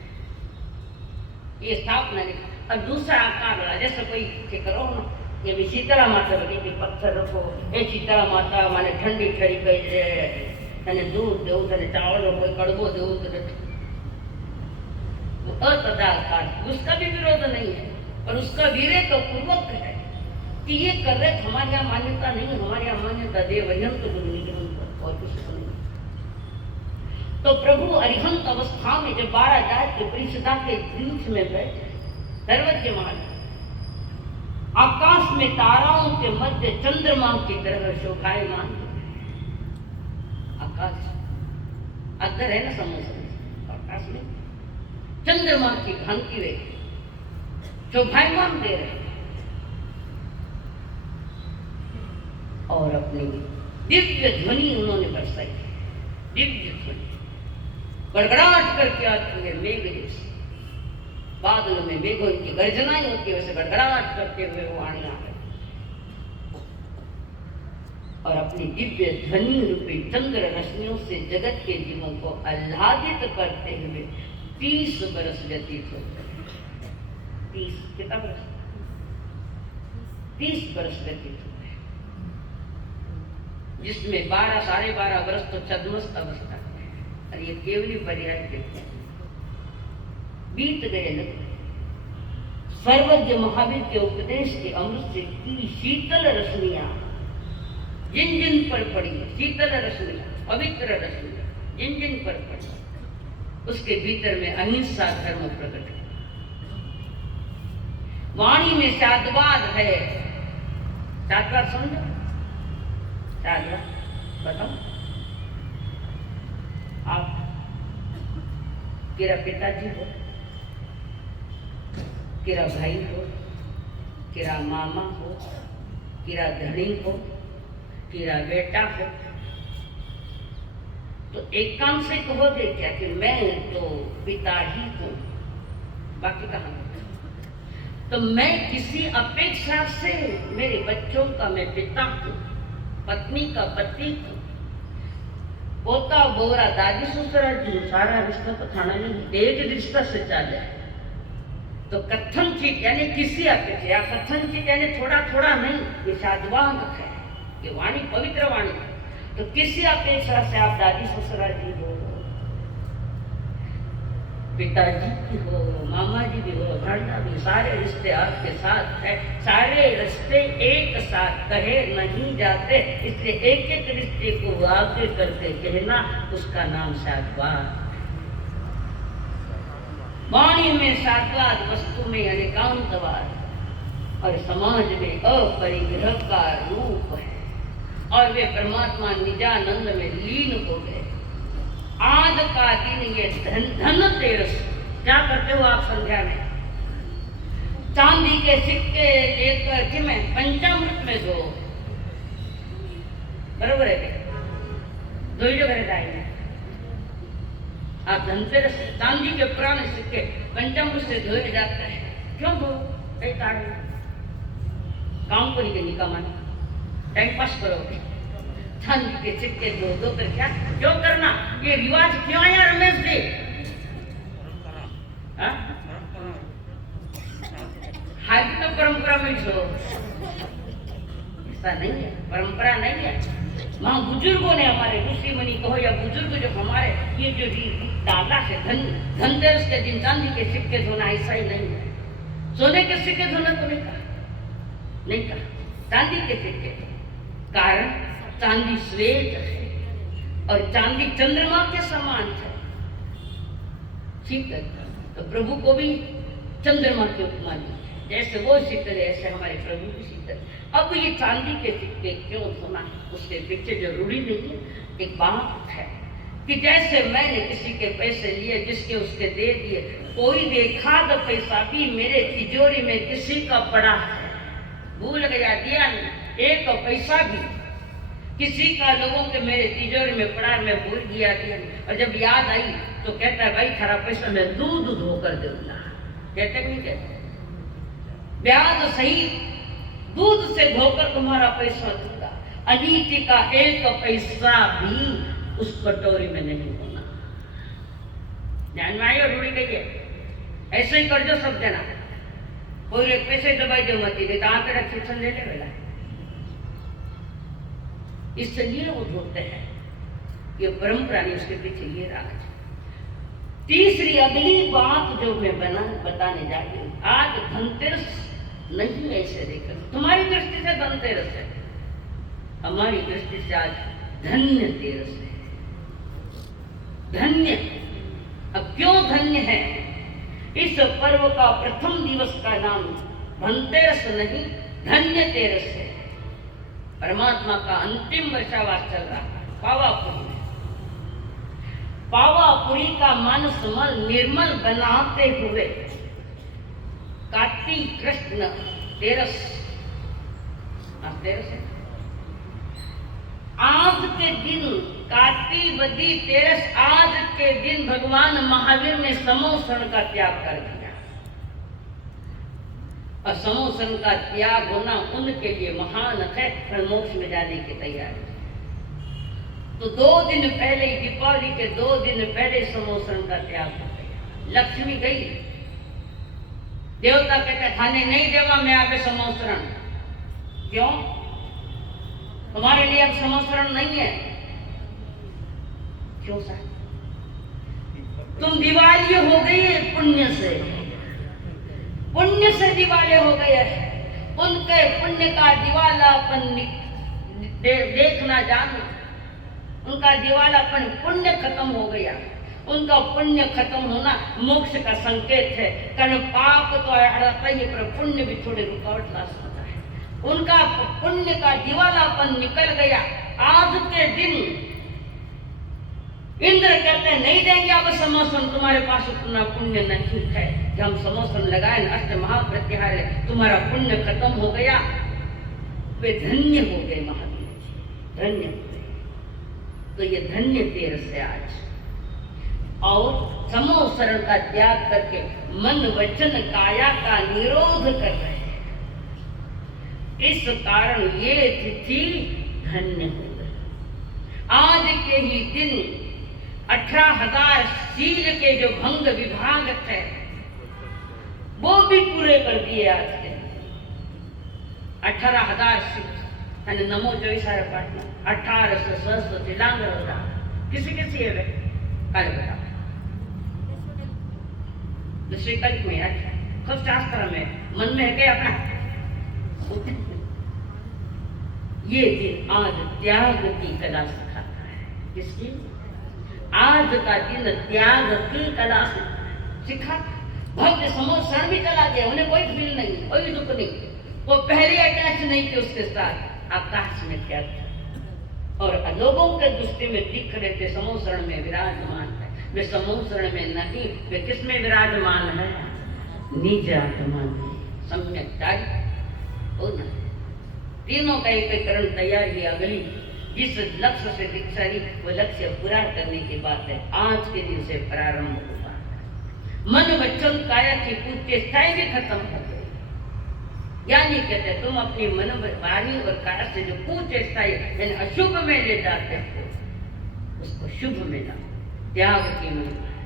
ये स्थापना निक्षेप। अब दूसरा आकार वाला, जैसे कोई करो ना, ये भी शीतला माता बनी कि पत्थर रखो, ए शीतला माता माने ठंडी ठरी कही, दूध दो, चावल रखो, कड़बो दो, तदाकार, उसका भी विरोध नहीं है, पर उसका विवेक पूर्वक है कि ये कर रहे, हमारे यहाँ मान्यता नहीं, हमारे यहाँ मान्यता देवयंत गुरु निगम और कुछ नहीं। तो प्रभु अरिहंत अवस्था में जब 12 जात के परिषदा के बीच में बैठे, सर्वज्ञ मान, आकाश में ताराओं के मध्य चंद्रमा की तरह शोभायमान, आकाश अंदर है ना समुद्र, आकाश में चंद्रमा की भांति वे शोभायमान दे रहे, और अपनी दिव्य ध्वनि उन्होंने बरसाई, दिव्य ध्वनि गड़गड़ाहट करके आती है मेघ जैसी, बादलों में मेघों की गर्जनाएं होती है, वैसे गड़गड़ाहट करते हुए वो आने आ गए, और अपनी दिव्य ध्वनि रूपी चंद्र रश्मियों से जगत के जीवों को आह्लादित करते हुए 30 बरस व्यतीत होते हैं। 30 कितना बरस? 30 बरस व्यतीत होते हैं, जिसमें 12 साढ़े 12 वर्ष तो छद्मस्त अवस्था है, और ये केवली पर्याय के बीत गए लगभग। सर्वज्ञ महावीर के उपदेश के अमृत से की शीतल रश्मियां जिन जिन पर पड़ी, शीतल रश्मियां, पवित्र रश्मियां जिन जिन पर पड़ी, उसके भीतर में अहिंसा धर्म प्रकट है। वाणी में साधवाद है, साधवाद समझो, साधवाद बताओ आप, तेरा पिताजी हो, तेरा भाई हो, तेरा मामा हो, तेरा धनी हो, तेरा बेटा हो, तो एक काम से कहोगे क्या कि मैं तो पिता ही हूं, बाकी कहाँ? तो मैं किसी अपेक्षा से मेरे बच्चों का मैं पिता हूं, पत्नी का पति हूं, पोता बोरा दादी ससुरा जी सारा रिश्ता तो खाना नहीं, एक रिश्ता से चाले तो कथनचित यानी किसी अपेक्षा, कथनचित यानी थोड़ा थोड़ा नहीं, ये साधवान है, ये वाणी पवित्र वाणी। तो किसी अपेक्षा से आप दादी ससुरा जी हो, पिताजी की हो, मामा जी भी हो, भांजा भी, सारे रिश्ते आपके साथ है। सारे रिश्ते एक साथ कहे नहीं जाते, इसलिए एक एक रिश्ते को आगे करके कहना, उसका नाम साधवाद। वाणी में साधवाद, वस्तु में अनेकांतवाद, और समाज में अपरिग्रह का रूप है। और वे परमात्मा निजानंद में लीन हो गए। आज का दिन ये धन तेरस, क्या करते हो आप संध्या में? चांदी के सिक्के एक में पंचामृत में दो, बरोबर है? दो ही जगह जाएंगे आप। धनतेरस चांदी के पुराने सिक्के पंचामृत से धोए जाते हैं। क्यों धो? काम को नहीं निकामा, टाइम पास करोगे। चांदी के सिक्के दो कर क्या क्यों करना? ये रिवाज क्यों आया रमेश जी? हाल तो परंपरा में छो, ऐसा नहीं है, परंपरा नहीं है। वहां बुजुर्गों ने, हमारे ऋषि मुनि कहो या बुजुर्ग जो हमारे, ये जो दादा से धनतेरस के दिन चांदी के सिक्के धोना, ऐसा ही नहीं है। सोने के सिक्के धोना तो नहीं कहा, चांदी के सिक्के। कारण चांदी श्वेत है और चांदी चंद्रमा के समान है, ठीक है? तो प्रभु को भी चंद्रमा की उपमा दी, जैसे वो शीतल ऐसे हमारे प्रभु की शीतल। अब ये चांदी के सिक्के क्यों धोना है, उसके पीछे जरूरी नहीं है। एक बात है कि जैसे मैंने किसी के पैसे लिए, जिसके उसके दे दिए, कोई देखा तो पैसा भी मेरे तिजोरी में किसी का पड़ा है, भूल गया दिया नहीं, एक पैसा भी किसी का लोगों के मेरे तिजोरी में पड़ा, मैं भूल गया दिया। और जब याद आई तो कहता है भाई थारा पैसा मैं दूध धोकर दूंगा। कहते नहीं कहते? ब्याज सही दूध से धोकर तुम्हारा पैसा दूंगा। अनीति का एक पैसा भी उस कटोरी में नहीं होना। ध्यान में आई और रूढ़ी गई है, ऐसे ही कर जो सब देना। कोई पैसे दबाई जो मती नहीं तो आते रख शिक्षण ले ले बेला, इसलिए वो धोते हैं। ये परंपरा नहीं, उसके पीछे ये राज। तीसरी अगली बात जो मैं बताने जा रही हूँ, आज धनतेरस नहीं ऐसे देखा, तुम्हारी दृष्टि से धनतेरस है, हमारी दृष्टि से आज धन्य तेरस है। धन्य, अब क्यों धन्य है? इस पर्व का प्रथम दिवस का नाम धनतेरस नहीं, धन्य तेरस है। परमात्मा का अंतिम वर्षावास चल रहा है पावापुरी में। पावापुरी का मानस मल निर्मल बनाते हुए कार्तिक कृष्ण तेरस, तेरस है आज के दिन, कार्तिक बदी तेरस, आज के दिन भगवान महावीर ने समोसन का त्याग कर दिया। और समोसन का त्याग होना उनके लिए महान है, और मोक्ष में जाने की तैयारी। तो 2 दिन पहले, दीपावली के 2 दिन पहले समोसन का त्याग हो गया। लक्ष्मी गई, देवता कहते खाने नहीं देवा मैं आगे समोसरण। क्यों? तुम्हारे लिए अब समोसरण नहीं है। क्यों सर? तुम दिवाली हो गई है पुण्य से, पुण्य से दिवाले हो गए हैं। उनके पुण्य का दिवालापन देखना जानो, उनका दिवालापन पुण्य खत्म हो गया। उनका पुण्य खत्म होना मोक्ष का संकेत है। कारण पाप तो अड़ता ही है, पर पुण्य भी थोड़े रुकावट ला सकता है। उनका पुण्य का दिवालापन निकल गया। आज के दिन इंद्र कहते हैं नहीं देंगे अब समोसन, तुम्हारे पास उतना पुण्य नहीं है कि हम समोसन लगाए। अष्ट महाप्रत्याहार है, तुम्हारा पुण्य खत्म हो गया। वे धन्य हो गए महावीर जी, धन्य हो गए। तो ये धन्य तेरस है आज। और समोसरण का त्याग करके मन वचन काया का निरोध कर रहे हैं। इस कारण ये तिथि धन्य हो गई। आज के ही दिन 18,000 शील के जो भंग विभाग थे वो भी पूरे कर दिए। आज के 18,000 शील અને નમો જોઈસારે પાઠમાં 1800 सहस्त्र से लांगर होता किसी किसी है वे काल बता दूसरे कल्प में खुद शास्त्र में मन में है क्या अपना ये दिन आज त्याग की कला सिखाता है। किसकी? आज का दिन त्याग की कला सिखा। भक्त समोसरण भी चला गया, उन्हें कोई फील नहीं, कोई दुख नहीं, वो पहले अटैच नहीं थे उसके साथ। आकाश में क्या था और लोगों के दृष्टि में दिख रहे थे समोसरण में विराजमान है। वे समोसरण में नहीं, वे किस में विराजमान है? निज आत्मा में सम्यक होना। तीनों का एक करण तैयार ही अगली जिस लक्ष्य से दीक्षा ली वो लक्ष्य पूरा करने की बात है। आज के दिन से प्रारंभ होगा। मन वचन काया की कुछ चेष्टाएं भी खत्म हो गई। यानी कहते तुम अपनी मन वाणी और काया से जो कुचेष्टाएं यानी अशुभ में ले जाते हो उसको शुभ में लाओ। त्याग की महिमा है।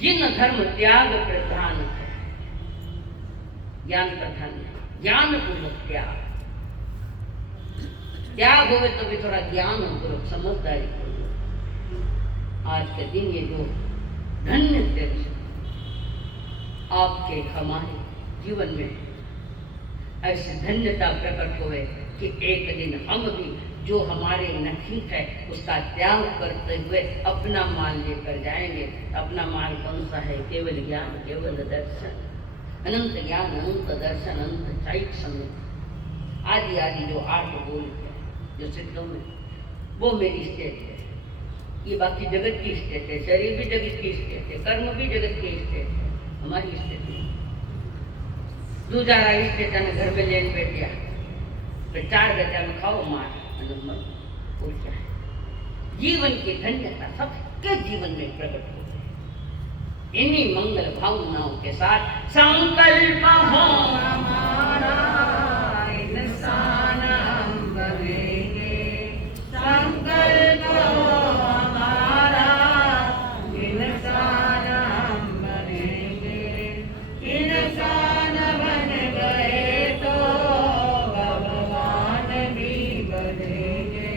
जिन धर्म त्याग प्रधान है, ज्ञान प्रधान है, ज्ञान पूर्वक त्याग। त्याग होवे तो भी थोड़ा ज्ञान पूर्वक समझदारी पूर्वक। आज के दिन ये जो धन्य दिन आपके हमारे जीवन में ऐसी धन्यता प्रकट हुए कि एक दिन हम भी जो हमारे नखीक है उसका त्याग करते हुए अपना माल लेकर जाएंगे। अपना माल कौन सा है? केवल ज्ञान, केवल दर्शन, अनंत ज्ञान, अनंत दर्शन, अनंत चाइक संगत आदि आदि जो 8 बोल है जो सिद्धों में वो मेरी स्टेट है। ये बाकी जगत की स्टेट है, शरीर भी जगत की स्टेट है, कर्म भी जगत की स्टेट है, हमारी स्टेट नहीं। दूजा स्टेट ने घर में लेन बैठ गया तो 4 गजा में खाओ मार क्या है। जीवन की धन्यता सबके जीवन में प्रकट हो गई। इन्हीं मंगल भावनाओं के साथ संकल्प हो हमारा इंसान हम बनेंगे। संकल्प हो हमारा इंसान हम बनेंगे। इंसान बन गए तो भगवान भी बनेंगे।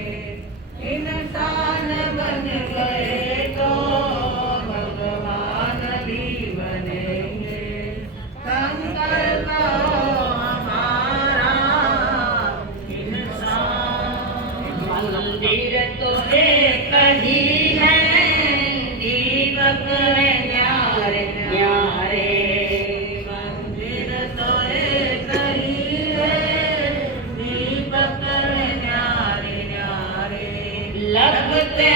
इंसान बन गए तो भगवान भी बनेंगे। संकल्प हमारा इंसान। मंदिर तो एक ही है, दीपक है न्यारे न्यारे। मंदिर तो एक ही है, दीपक है न्यारे न्यारे। लगते